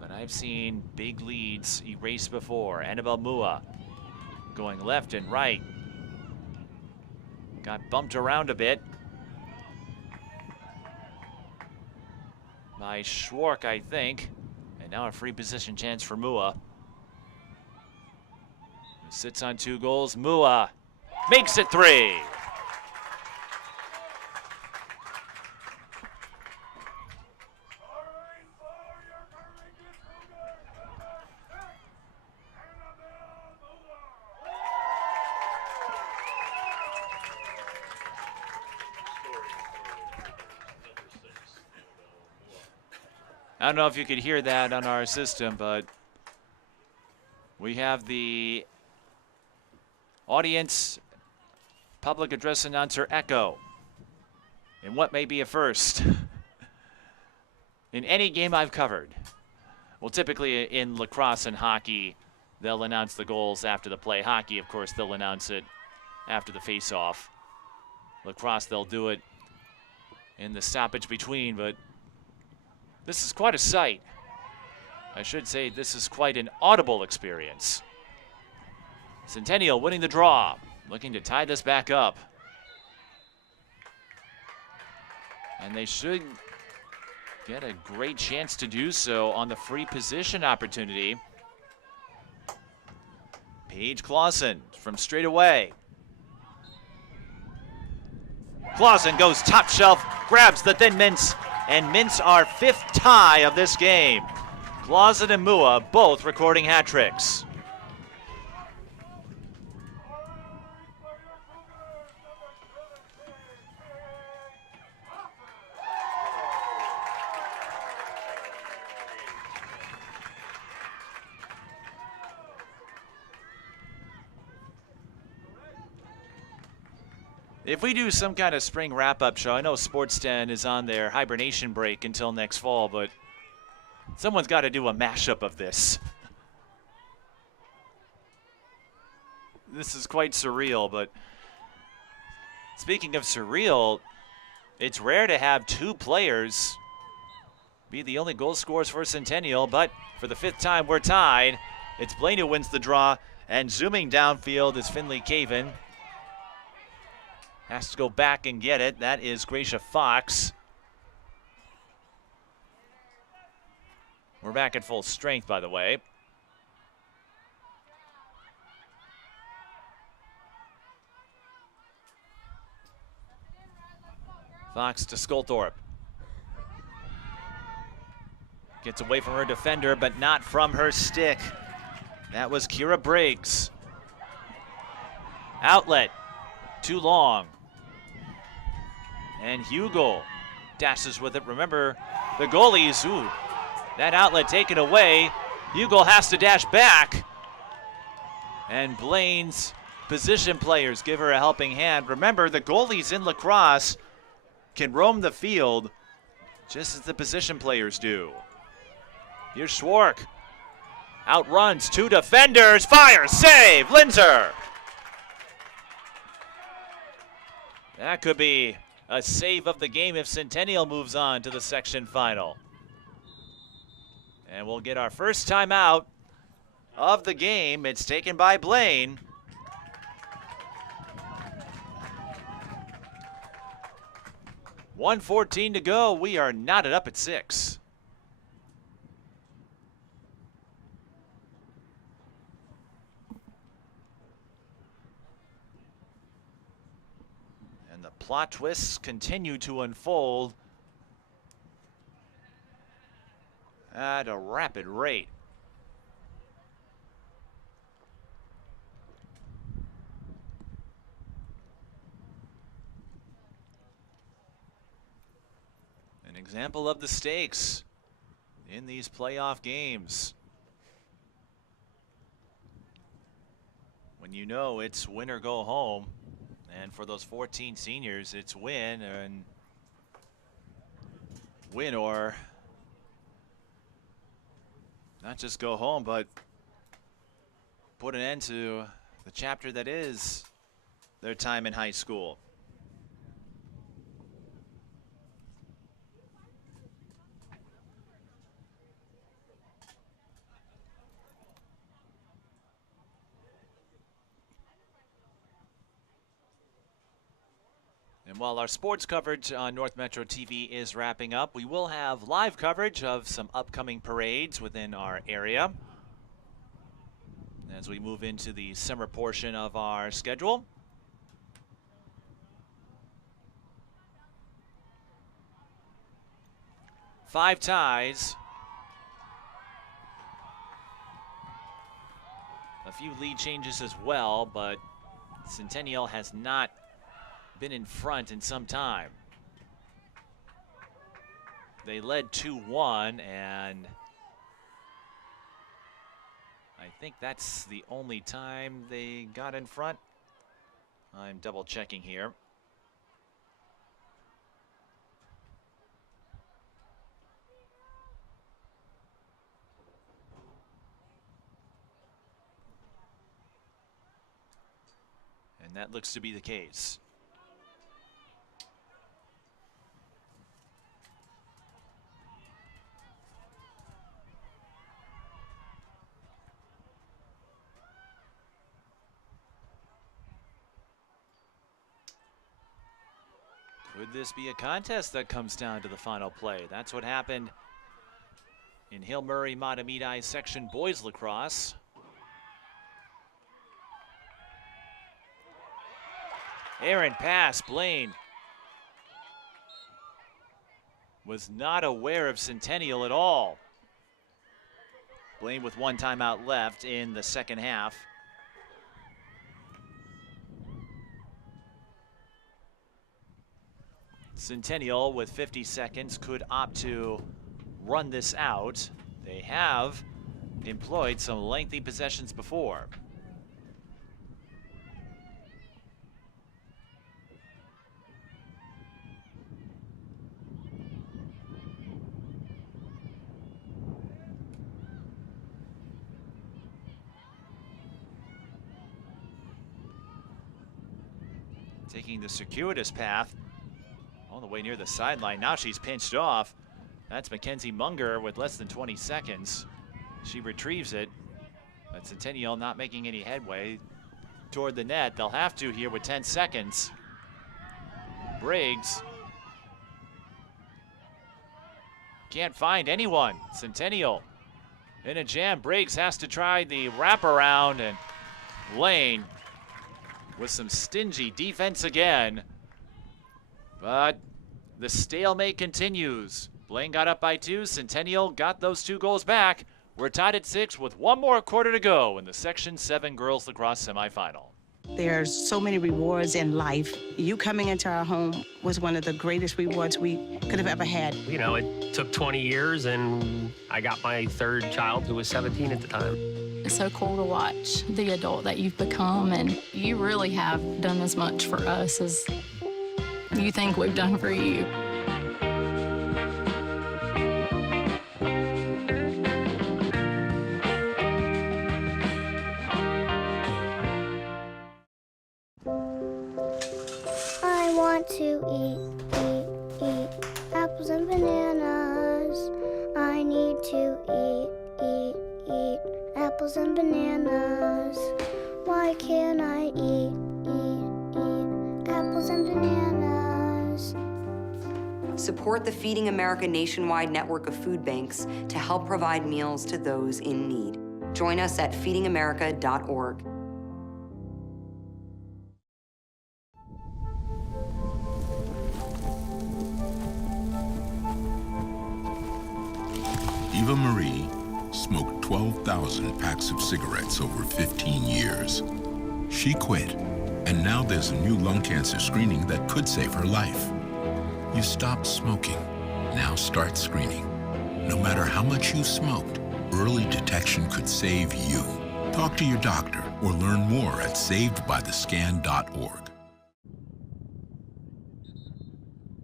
But I've seen big leads erased before. Annabelle Mua going left and right. Got bumped around a bit by Schwark, I think. And now a free position chance for Mua. Who sits on 2 goals. Mua makes it 3. I don't know if you could hear that on our system, but we have the audience public address announcer echo in what may be a first in any game I've covered. Well, typically in lacrosse and hockey, they'll announce the goals after the play. Hockey, of course, they'll announce it after the face-off. Lacrosse, they'll do it in the stoppage between, but this is quite a sight. I should say this is quite an audible experience. Centennial winning the draw, looking to tie this back up. And they should get a great chance to do so on the free position opportunity. Paige Clausen from straight away. Clausen goes top shelf, grabs the thin mince, and mince our 5th tie of this game. Clausen and Mua both recording hat tricks. If we do some kind of spring wrap-up show, I know Sports 10 is on their hibernation break until next fall, but someone's got to do a mashup of this. This is quite surreal, but speaking of surreal, it's rare to have 2 players be the only goal scorers for Centennial, but for the 5th time we're tied. It's Blaine who wins the draw, and zooming downfield is Finley Caven. Has to go back and get it. That is Gracia Fox. We're back at full strength, by the way. Fox to Skulthorpe. Gets away from her defender, but not from her stick. That was Kira Briggs. Outlet. Too long. And Hugo dashes with it. Remember, the goalies, that outlet taken away. Hugo has to dash back. And Blaine's position players give her a helping hand. Remember, the goalies in lacrosse can roam the field just as the position players do. Here's Schwark. Outruns 2 defenders. Fire, save, Linzer. That could be a save of the game if Centennial moves on to the section final. And we'll get our first timeout of the game. It's taken by Blaine. .114 to go. We are knotted up at 6. And the plot twists continue to unfold at a rapid rate. An example of the stakes in these playoff games. When you know it's win or go home, and for those 14 seniors, it's win or not just go home, but put an end to the chapter that is their time in high school. And while our sports coverage on North Metro TV is wrapping up, we will have live coverage of some upcoming parades within our area as we move into the summer portion of our schedule. Five ties. A few lead changes as well, but Centennial has not been in front in some time. They led 2-1, and I think that's the only time they got in front. I'm double checking here. And that looks to be the case. Could this be a contest that comes down to the final play? That's what happened in Hill Murray Matamidi section boys lacrosse. Errant pass. Blaine was not aware of Centennial at all. Blaine with one timeout left in the second half. Centennial with 50 seconds could opt to run this out. They have employed some lengthy possessions before. Taking the circuitous path all the way near the sideline. Now she's pinched off. That's Mackenzie Munger with less than 20 seconds. She retrieves it, but Centennial not making any headway toward the net. They'll have to here with 10 seconds. Briggs. Can't find anyone. Centennial in a jam. Briggs has to try the wraparound, and Blaine with some stingy defense again. But the stalemate continues. Blaine got up by 2. Centennial got those 2 goals back. We're tied at 6 with 1 more quarter to go in the Section 7 girls lacrosse semifinal. There's so many rewards in life. You coming into our home was one of the greatest rewards we could have ever had. You know, it took 20 years, and I got my 3rd child, who was 17 at the time. It's so cool to watch the adult that you've become, and you really have done as much for us as you think we've done for you. I want to eat apples and bananas. I need to eat apples and bananas. Why can't I eat apples and bananas? Support the Feeding America nationwide network of food banks to help provide meals to those in need. Join us at feedingamerica.org. Eva Marie smoked 12,000 packs of cigarettes over 15 years. She quit, and now there's a new lung cancer screening that could save her life. You stopped smoking. Now start screening. No matter how much you smoked, early detection could save you. Talk to your doctor or learn more at savedbythescan.org.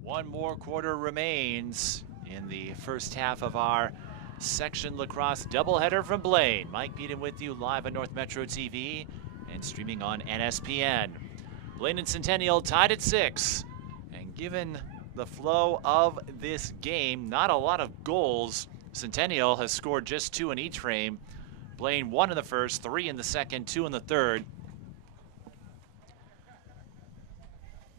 1 more quarter remains in the first half of our Section Lacrosse doubleheader from Blaine. Mike Beaton with you live on North Metro TV and streaming on NSPN. Blaine and Centennial tied at 6. And given the flow of this game, not a lot of goals. Centennial has scored just 2 in each frame. Blaine 1 in the first, 3 in the second, 2 in the third.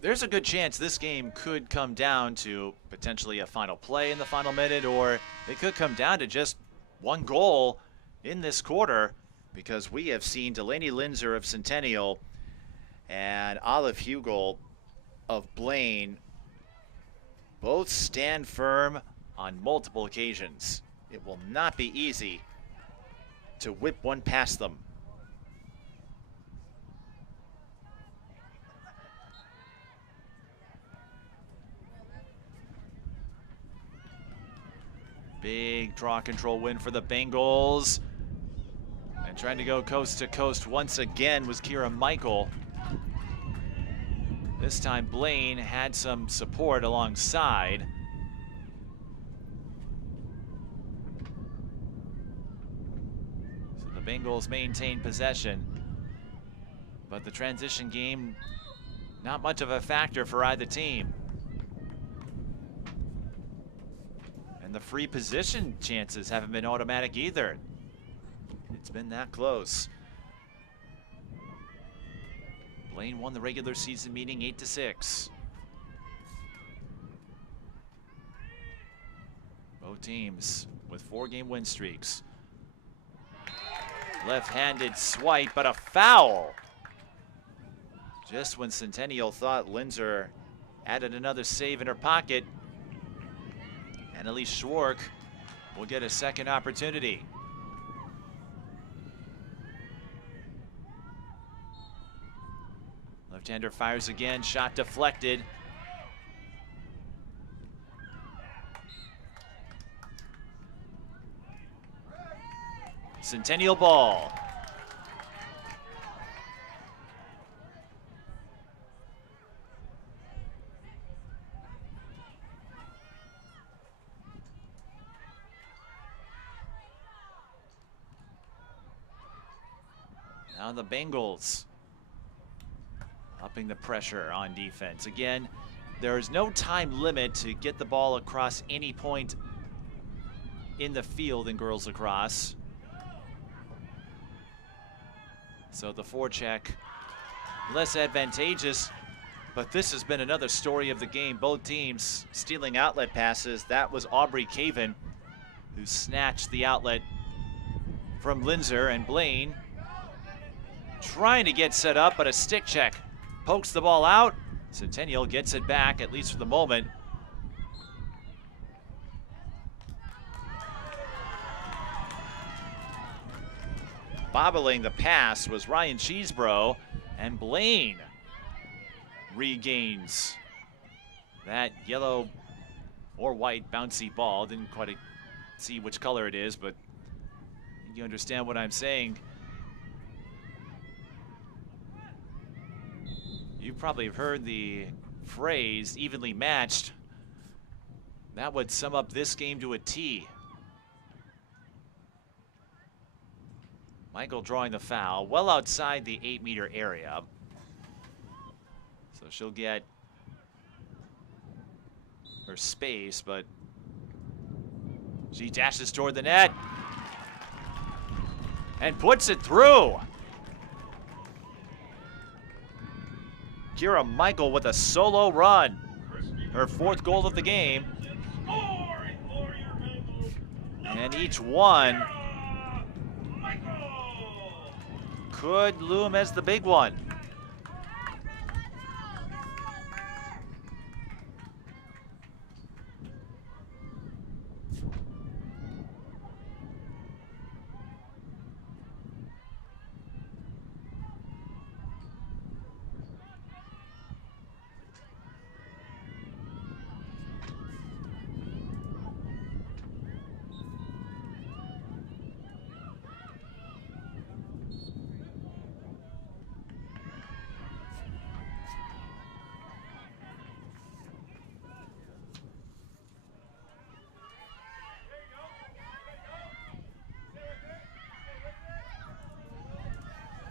There's a good chance this game could come down to potentially a final play in the final minute, or it could come down to just 1 goal in this quarter, because we have seen Delaney Linzer of Centennial and Olive Hugel of Blaine both stand firm on multiple occasions. It will not be easy to whip one past them. Big draw control win for the Bengals. And trying to go coast to coast once again was Kira Michael. This time Blaine had some support alongside. So the Bengals maintain possession. But the transition game, not much of a factor for either team. And the free position chances haven't been automatic either. It's been that close. Blaine won the regular season meeting 8-6. Both teams with 4-game win streaks. Left-handed swipe, but a foul. Just when Centennial thought Linzer added another save in her pocket, Annalise Schwark will get a second opportunity. Left-hander fires again, shot deflected. Centennial ball. Now the Bengals upping the pressure on defense. Again, there is no time limit to get the ball across any point in the field in girls lacrosse. So the forecheck less advantageous But this has been another story of the game. Both teams stealing outlet passes. That was Aubrey Caven who snatched the outlet from Linzer, and Blaine trying to get set up, but a stick check pokes the ball out. Centennial gets it back, at least for the moment. Bobbling the pass was Ryan Cheesebro, and Blaine regains that yellow or white bouncy ball. Didn't quite see which color it is, but you understand what I'm saying. You probably have heard the phrase evenly matched. That would sum up this game to a T. Michael drawing the foul, well outside the 8-meter area. So she'll get her space, but she dashes toward the net and puts it through. Kira Michael with a solo run. Her 4th goal of the game. And each one could loom as the big one.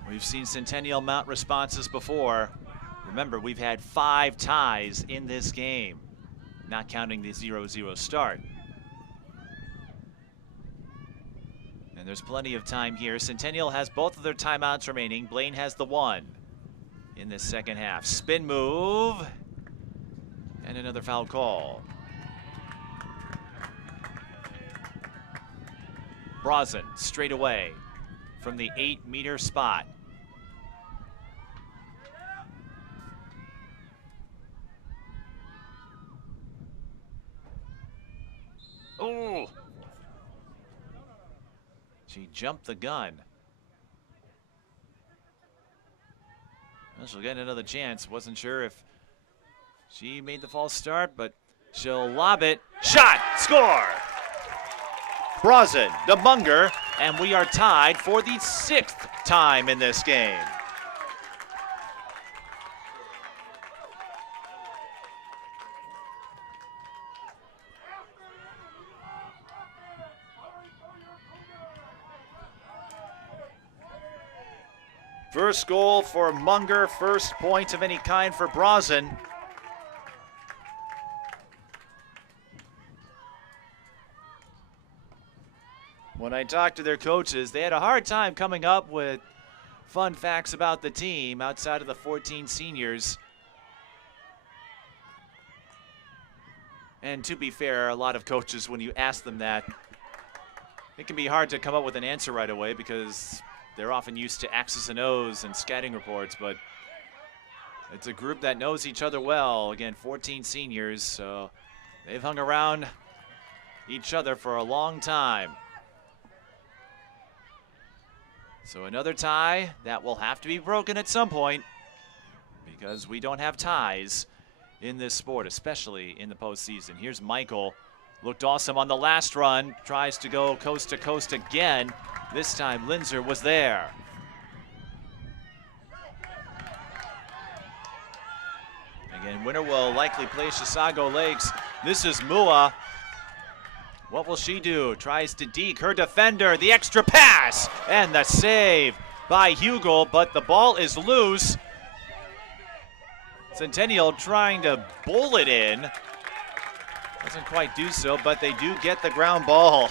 We've seen Centennial mount responses before. Remember, we've had 5 ties in this game, not counting the 0-0 start. And there's plenty of time here. Centennial has both of their timeouts remaining. Blaine has the one in this second half. Spin move, and another foul call. Brazen straight away from the 8-meter spot. Oh! She jumped the gun. Well, she'll get another chance. Wasn't sure if she made the false start, but she'll lob it. Shot! Score! Brazen, the Munger, and we are tied for the 6th time in this game. First goal for Munger, first point of any kind for Brazen. When I talked to their coaches, they had a hard time coming up with fun facts about the team outside of the 14 seniors. And to be fair, a lot of coaches, when you ask them that, it can be hard to come up with an answer right away because they're often used to X's and O's and scouting reports, but it's a group that knows each other well. Again, 14 seniors, so they've hung around each other for a long time. So another tie that will have to be broken at some point because we don't have ties in this sport, especially in the postseason. Here's Michael. Looked awesome on the last run. Tries to go coast to coast again. This time Linzer was there. Again, winner will likely play Chisago Lakes. This is Mua. What will she do? Tries to deke her defender. The extra pass and the save by Hugel, but the ball is loose. Centennial trying to bowl it in. Doesn't quite do so, but they do get the ground ball.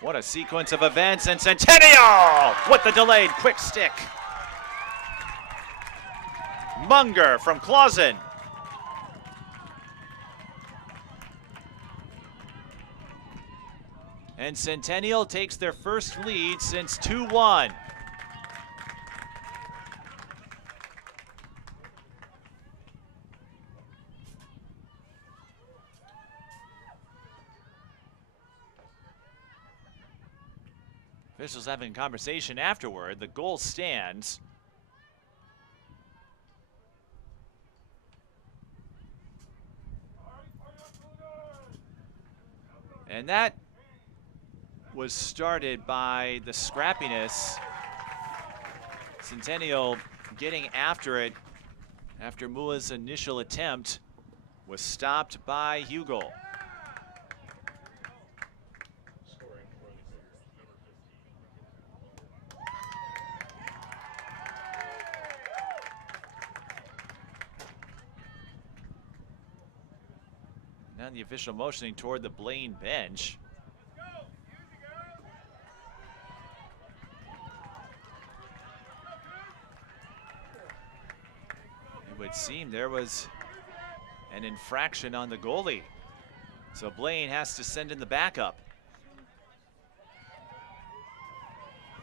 What a sequence of events, and Centennial with the delayed quick stick. Munger from Clausen. And Centennial takes their first lead since 2-1. Officials having a conversation afterward. The goal stands. And that was started by the scrappiness. Centennial getting after it after Mua's initial attempt was stopped by Hugel. Now the official motioning toward the Blaine bench. It would seem there was an infraction on the goalie. So Blaine has to send in the backup.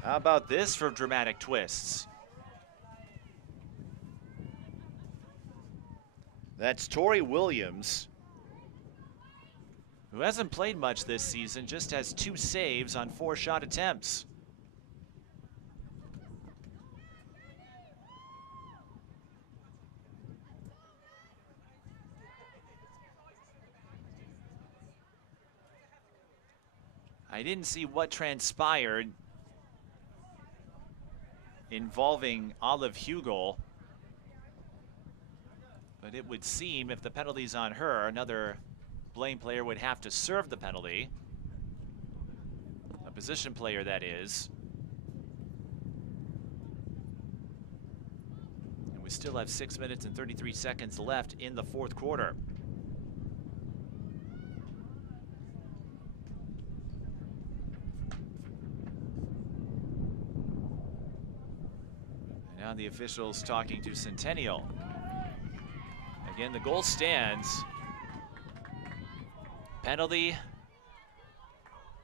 How about this for dramatic twists? That's Tori Williams, who hasn't played much this season, just has 2 saves on 4 shot attempts. I didn't see what transpired involving Olive Hugel, but it would seem if the penalty's on her, another Blaine player would have to serve the penalty. A position player, that is. And we still have 6 minutes and 33 seconds left in the 4th quarter. And now the officials talking to Centennial. Again, the goal stands. Penalty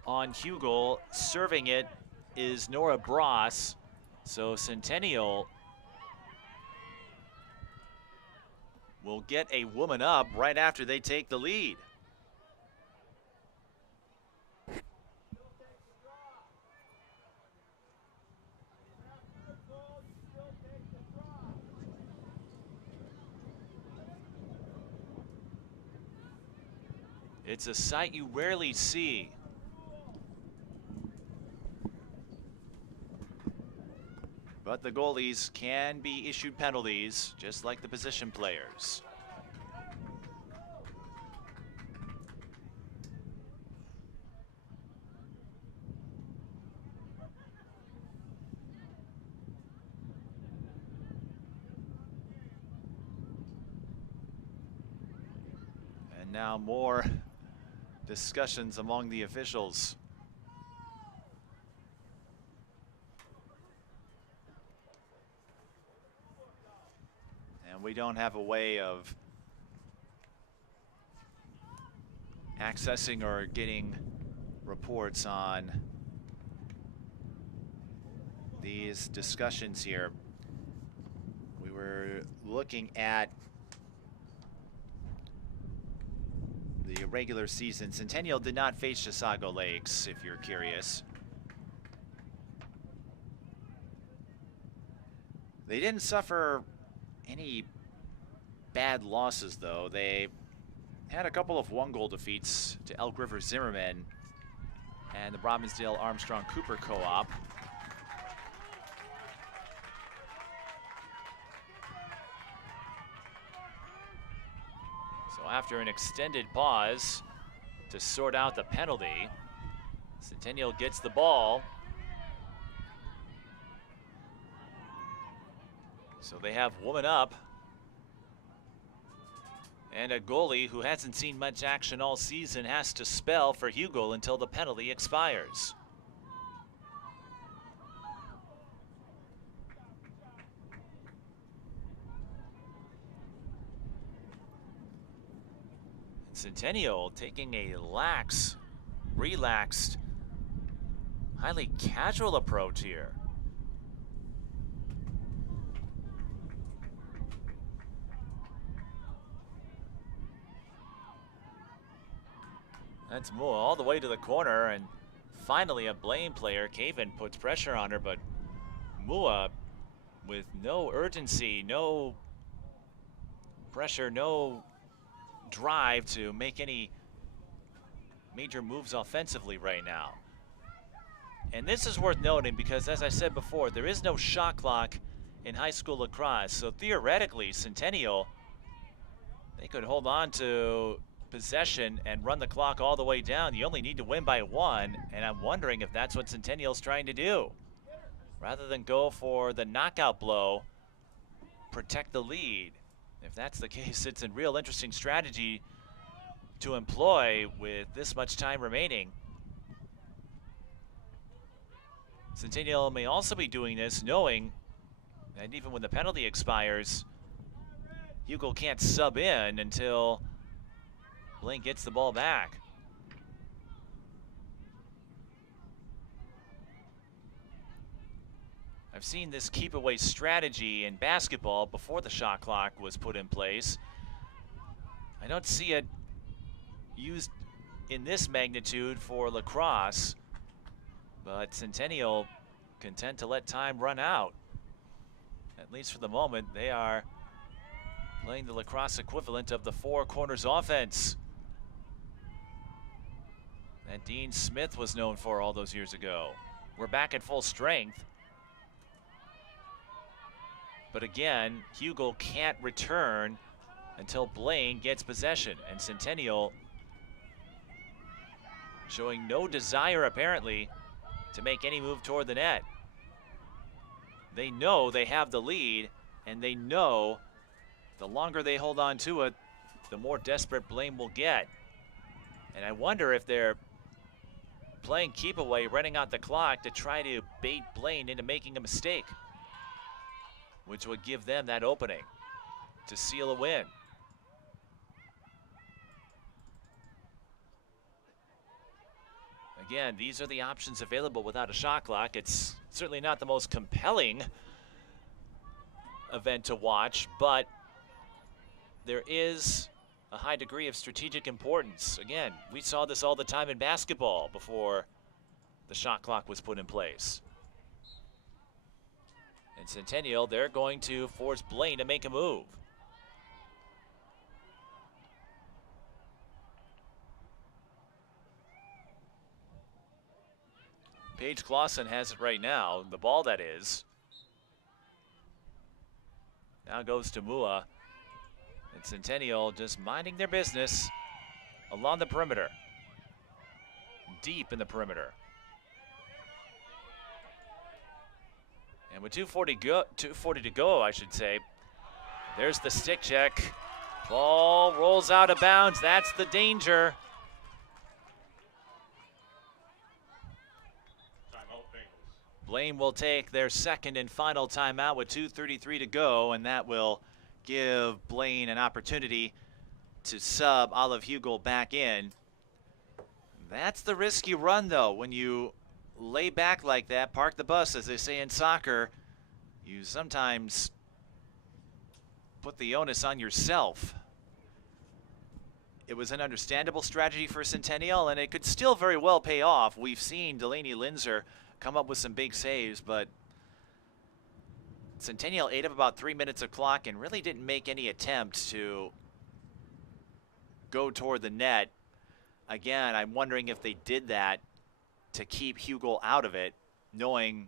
on Hugel. Serving it is Nora Bross. So Centennial will get a woman up right after they take the lead. It's a sight you rarely see. But the goalies can be issued penalties, just like the position players. And now more discussions among the officials. And we don't have a way of accessing or getting reports on these discussions here. We were looking at the regular season. Centennial did not face Chisago Lakes, if you're curious. They didn't suffer any bad losses, though. They had a couple of 1-goal defeats to Elk River Zimmerman and the Robbinsdale Armstrong Cooper Co-op. So after an extended pause to sort out the penalty, Centennial gets the ball. So they have woman up. And a goalie who hasn't seen much action all season has to spell for Hugel until the penalty expires. Centennial taking a relaxed, highly casual approach here. That's Mua all the way to the corner, and finally a Blaine player, Caven, puts pressure on her, but Mua with no urgency, no pressure, no drive to make any major moves offensively right now. And this is worth noting because, as I said before, there is no shot clock in high school lacrosse, so theoretically Centennial, they could hold on to possession and run the clock all the way down. You only need to win by 1, and I'm wondering if that's what Centennial's trying to do. Rather than go for the knockout blow, protect the lead. If that's the case, it's a real interesting strategy to employ with this much time remaining. Centennial may also be doing this knowing that even when the penalty expires, Hugo can't sub in until Blaine gets the ball back. I've seen this keep away strategy in basketball before the shot clock was put in place. I don't see it used in this magnitude for lacrosse, but Centennial content to let time run out. At least for the moment, they are playing the lacrosse equivalent of the four corners offense that Dean Smith was known for all those years ago. We're back at full strength. But again, Hugo can't return until Blaine gets possession, and Centennial showing no desire apparently to make any move toward the net. They know they have the lead, and they know the longer they hold on to it, the more desperate Blaine will get. And I wonder if they're playing keep away, running out the clock to try to bait Blaine into making a mistake, which would give them that opening to seal a win. Again, these are the options available without a shot clock. It's certainly not the most compelling event to watch, but there is a high degree of strategic importance. Again, we saw this all the time in basketball before the shot clock was put in place. And Centennial, they're going to force Blaine to make a move. Paige Clausen has it right now, the ball that is. Now goes to Mua. And Centennial just minding their business along the perimeter. Deep in the perimeter. And with 2:40 to go, I should say, there's the stick check. Ball rolls out of bounds. That's the danger. Blaine will take their second and final timeout with 2:33 to go, and that will give Blaine an opportunity to sub Olive Hugo back in. That's the risk you run, though, when you lay back like that, park the bus, as they say in soccer. You sometimes put the onus on yourself. It was an understandable strategy for Centennial, and it could still very well pay off. We've seen Delaney Linzer come up with some big saves, but Centennial ate up about 3 minutes of clock and really didn't make any attempt to go toward the net. Again, I'm wondering if they did that to keep Hugo out of it, knowing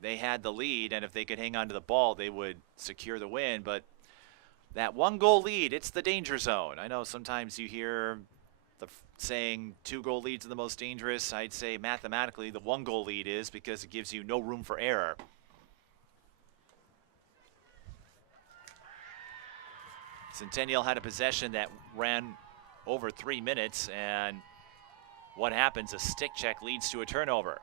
they had the lead, and if they could hang on to the ball, they would secure the win. But that 1-goal lead, it's the danger zone. I know sometimes you hear the saying 2-goal leads are the most dangerous. I'd say mathematically the 1-goal lead is, because it gives you no room for error. Centennial had a possession that ran over 3 minutes, and what happens? A stick check leads to a turnover.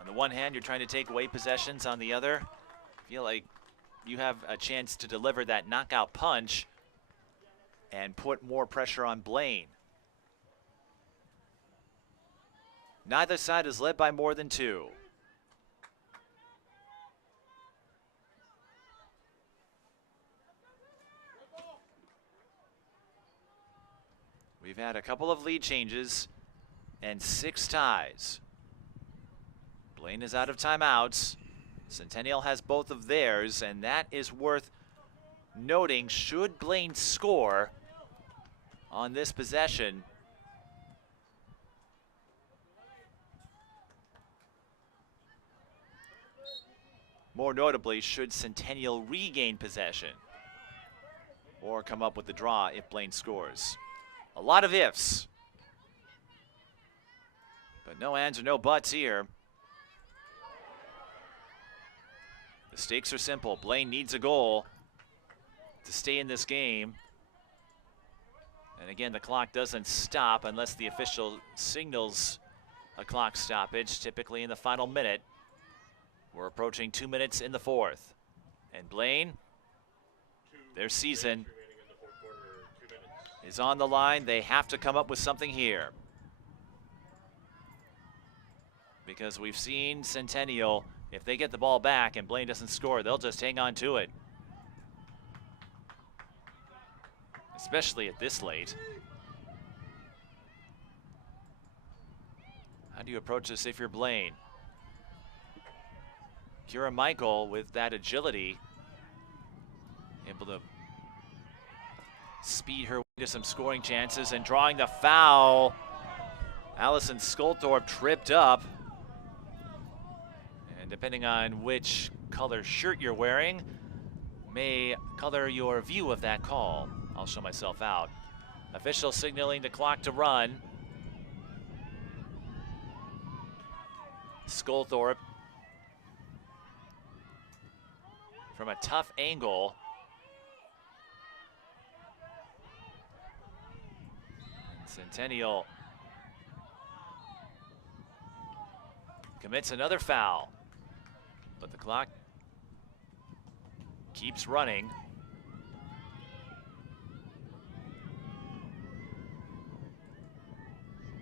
On the one hand, you're trying to take away possessions. On the other, I feel like you have a chance to deliver that knockout punch and put more pressure on Blaine. Neither side is led by more than 2. We've had a couple of lead changes and 6 ties. Blaine is out of timeouts. Centennial has both of theirs, and that is worth noting. Should Blaine score on this possession, more notably, should Centennial regain possession or come up with the draw if Blaine scores? A lot of ifs, but no ands or no buts here. The stakes are simple. Blaine needs a goal to stay in this game. And again, the clock doesn't stop unless the official signals a clock stoppage, typically in the final minute. We're approaching 2 minutes in the 4th. And Blaine, their season is on the line. They have to come up with something here, because we've seen Centennial, if they get the ball back and Blaine doesn't score, they'll just hang on to it, especially at this late. How do you approach this if you're Blaine? Kira Michael, with that agility, able to speed her way to some scoring chances, and drawing the foul. Allison Skulthorpe tripped up. And depending on which color shirt you're wearing, may color your view of that call. I'll show myself out. Official signaling the clock to run. Skulthorpe from a tough angle. Centennial commits another foul, but the clock keeps running.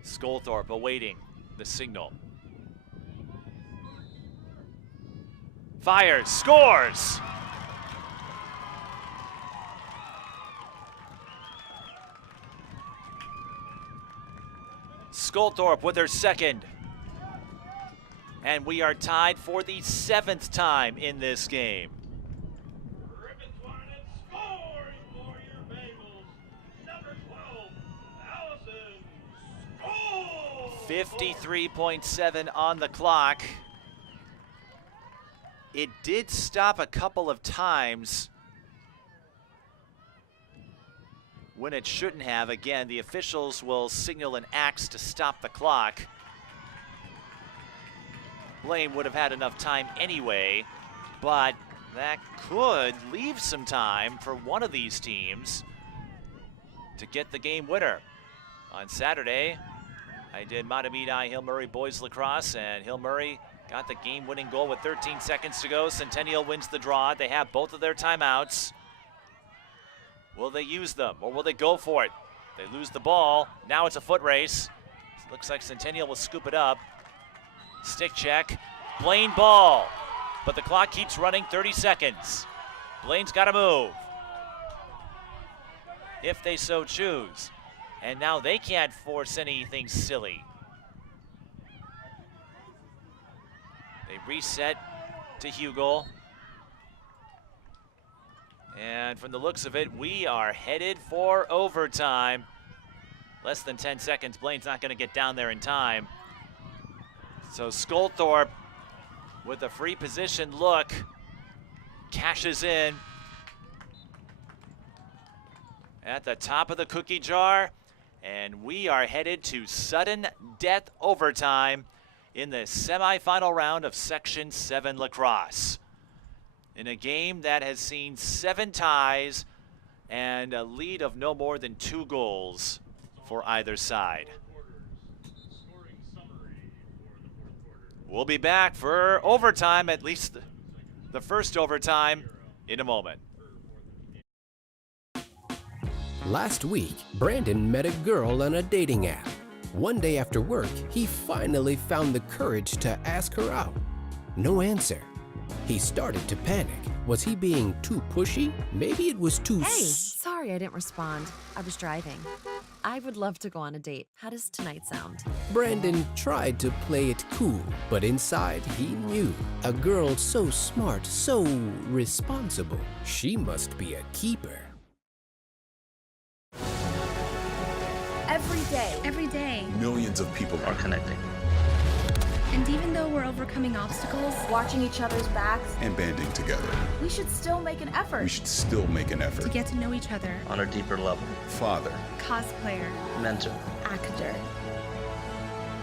Skulthorpe awaiting the signal. Fires, scores! Skulthorpe with her second. And we are tied for the 7th time in this game. 53.7 on the clock. It did stop a couple of times when it shouldn't have. Again, the officials will signal an axe to stop the clock. Blaine would have had enough time anyway, but that could leave some time for one of these teams to get the game winner. On Saturday, I did Matamidi Hill Murray boys lacrosse, and Hill Murray got the game-winning goal with 13 seconds to go. Centennial wins the draw. They have both of their timeouts. Will they use them, or will they go for it? They lose the ball. Now it's a foot race. Looks like Centennial will scoop it up. Stick check. Blaine ball. But the clock keeps running, 30 seconds. Blaine's got to move, if they so choose. And now they can't force anything silly. They reset to Hugel. And from the looks of it, we are headed for overtime. Less than 10 seconds. Blaine's not going to get down there in time. So Skulthorpe, with a free position look, cashes in at the top of the cookie jar. And we are headed to sudden death overtime in the semifinal round of Section 7 lacrosse. In a game that has seen 7 ties and a lead of no more than 2 goals for either side. We'll be back for overtime, at least the first overtime, in a moment. Last week, Brandon met a girl on a dating app. One day after work, he finally found the courage to ask her out. No answer. He started to panic. Was he being too pushy? Maybe it was too Hey, sorry I didn't respond. I was driving. I would love to go on a date. How does tonight sound? Brandon tried to play it cool, but inside he knew. A girl so smart, so responsible, she must be a keeper. Every day. Millions of people are connecting And even though we're overcoming obstacles, Watching each other's backs, and banding together. we should still make an effort. We should still make an effort. to get to know each other, On a deeper level. Father, cosplayer, Mentor. actor.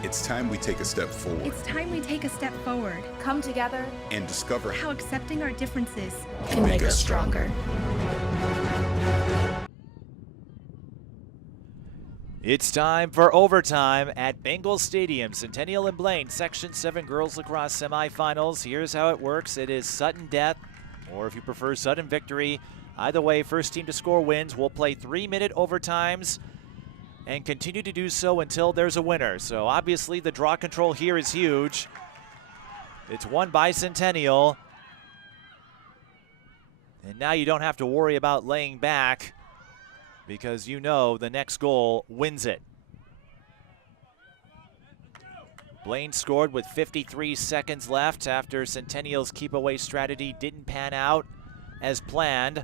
it's time we take a step forward It's time we take a step forward. Come together. and discover How accepting our differences can make us stronger. It's time for overtime at Bengals Stadium. Centennial and Blaine, Section 7 girls lacrosse semifinals. Here's how it works. It is sudden death, or if you prefer, sudden victory. Either way, first team to score wins. We'll play 3-minute overtimes and continue to do so until there's a winner. So obviously the draw control here is huge. It's won by Centennial. And now you don't have to worry about laying back, because you know the next goal wins it. Blaine scored with 53 seconds left after Centennial's keep-away strategy didn't pan out as planned.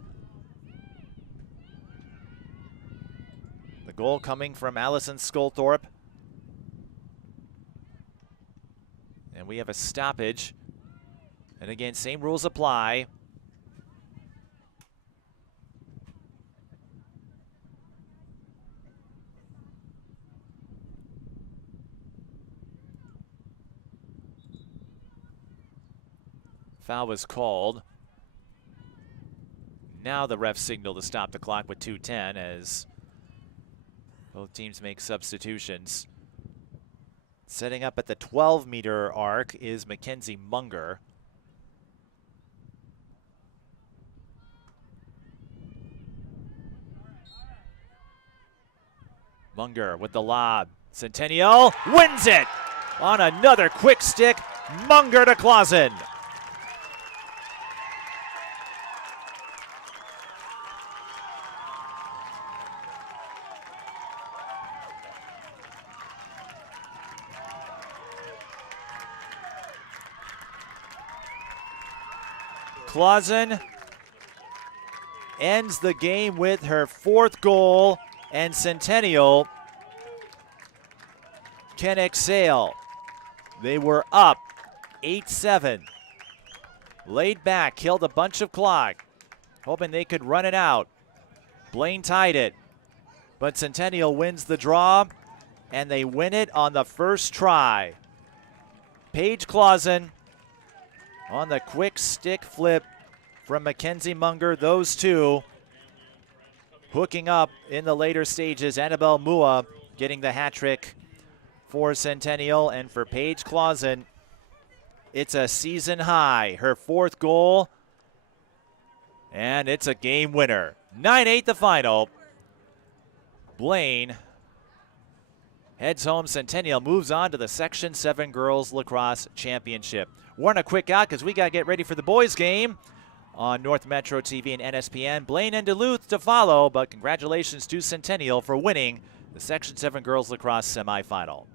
The goal coming from Allison Skolthorpe. And we have a stoppage. And again, same rules apply. Foul was called. Now the ref signaled to stop the clock with 2:10 as both teams make substitutions. Setting up at the 12-meter arc is Mackenzie Munger. Munger with the lob. Centennial wins it on another quick stick. Munger to Clausen. Clausen ends the game with her 4th goal, and Centennial can exhale. They were up 8-7. Laid back, killed a bunch of clock, hoping they could run it out. Blaine tied it, but Centennial wins the draw, and they win it on the first try. Paige Clausen on the quick stick flip from Mackenzie Munger. Those two hooking up in the later stages. Annabelle Mua getting the hat trick for Centennial, and for Paige Clausen, it's a season high. Her 4th goal, and it's a game winner. 9-8 the final. Blaine heads home. Centennial moves on to the Section 7 Girls Lacrosse Championship. We're on a quick out because we got to get ready for the boys' game on North Metro TV and NSPN. Blaine and Duluth to follow, but congratulations to Centennial for winning the Section 7 Girls Lacrosse semifinal.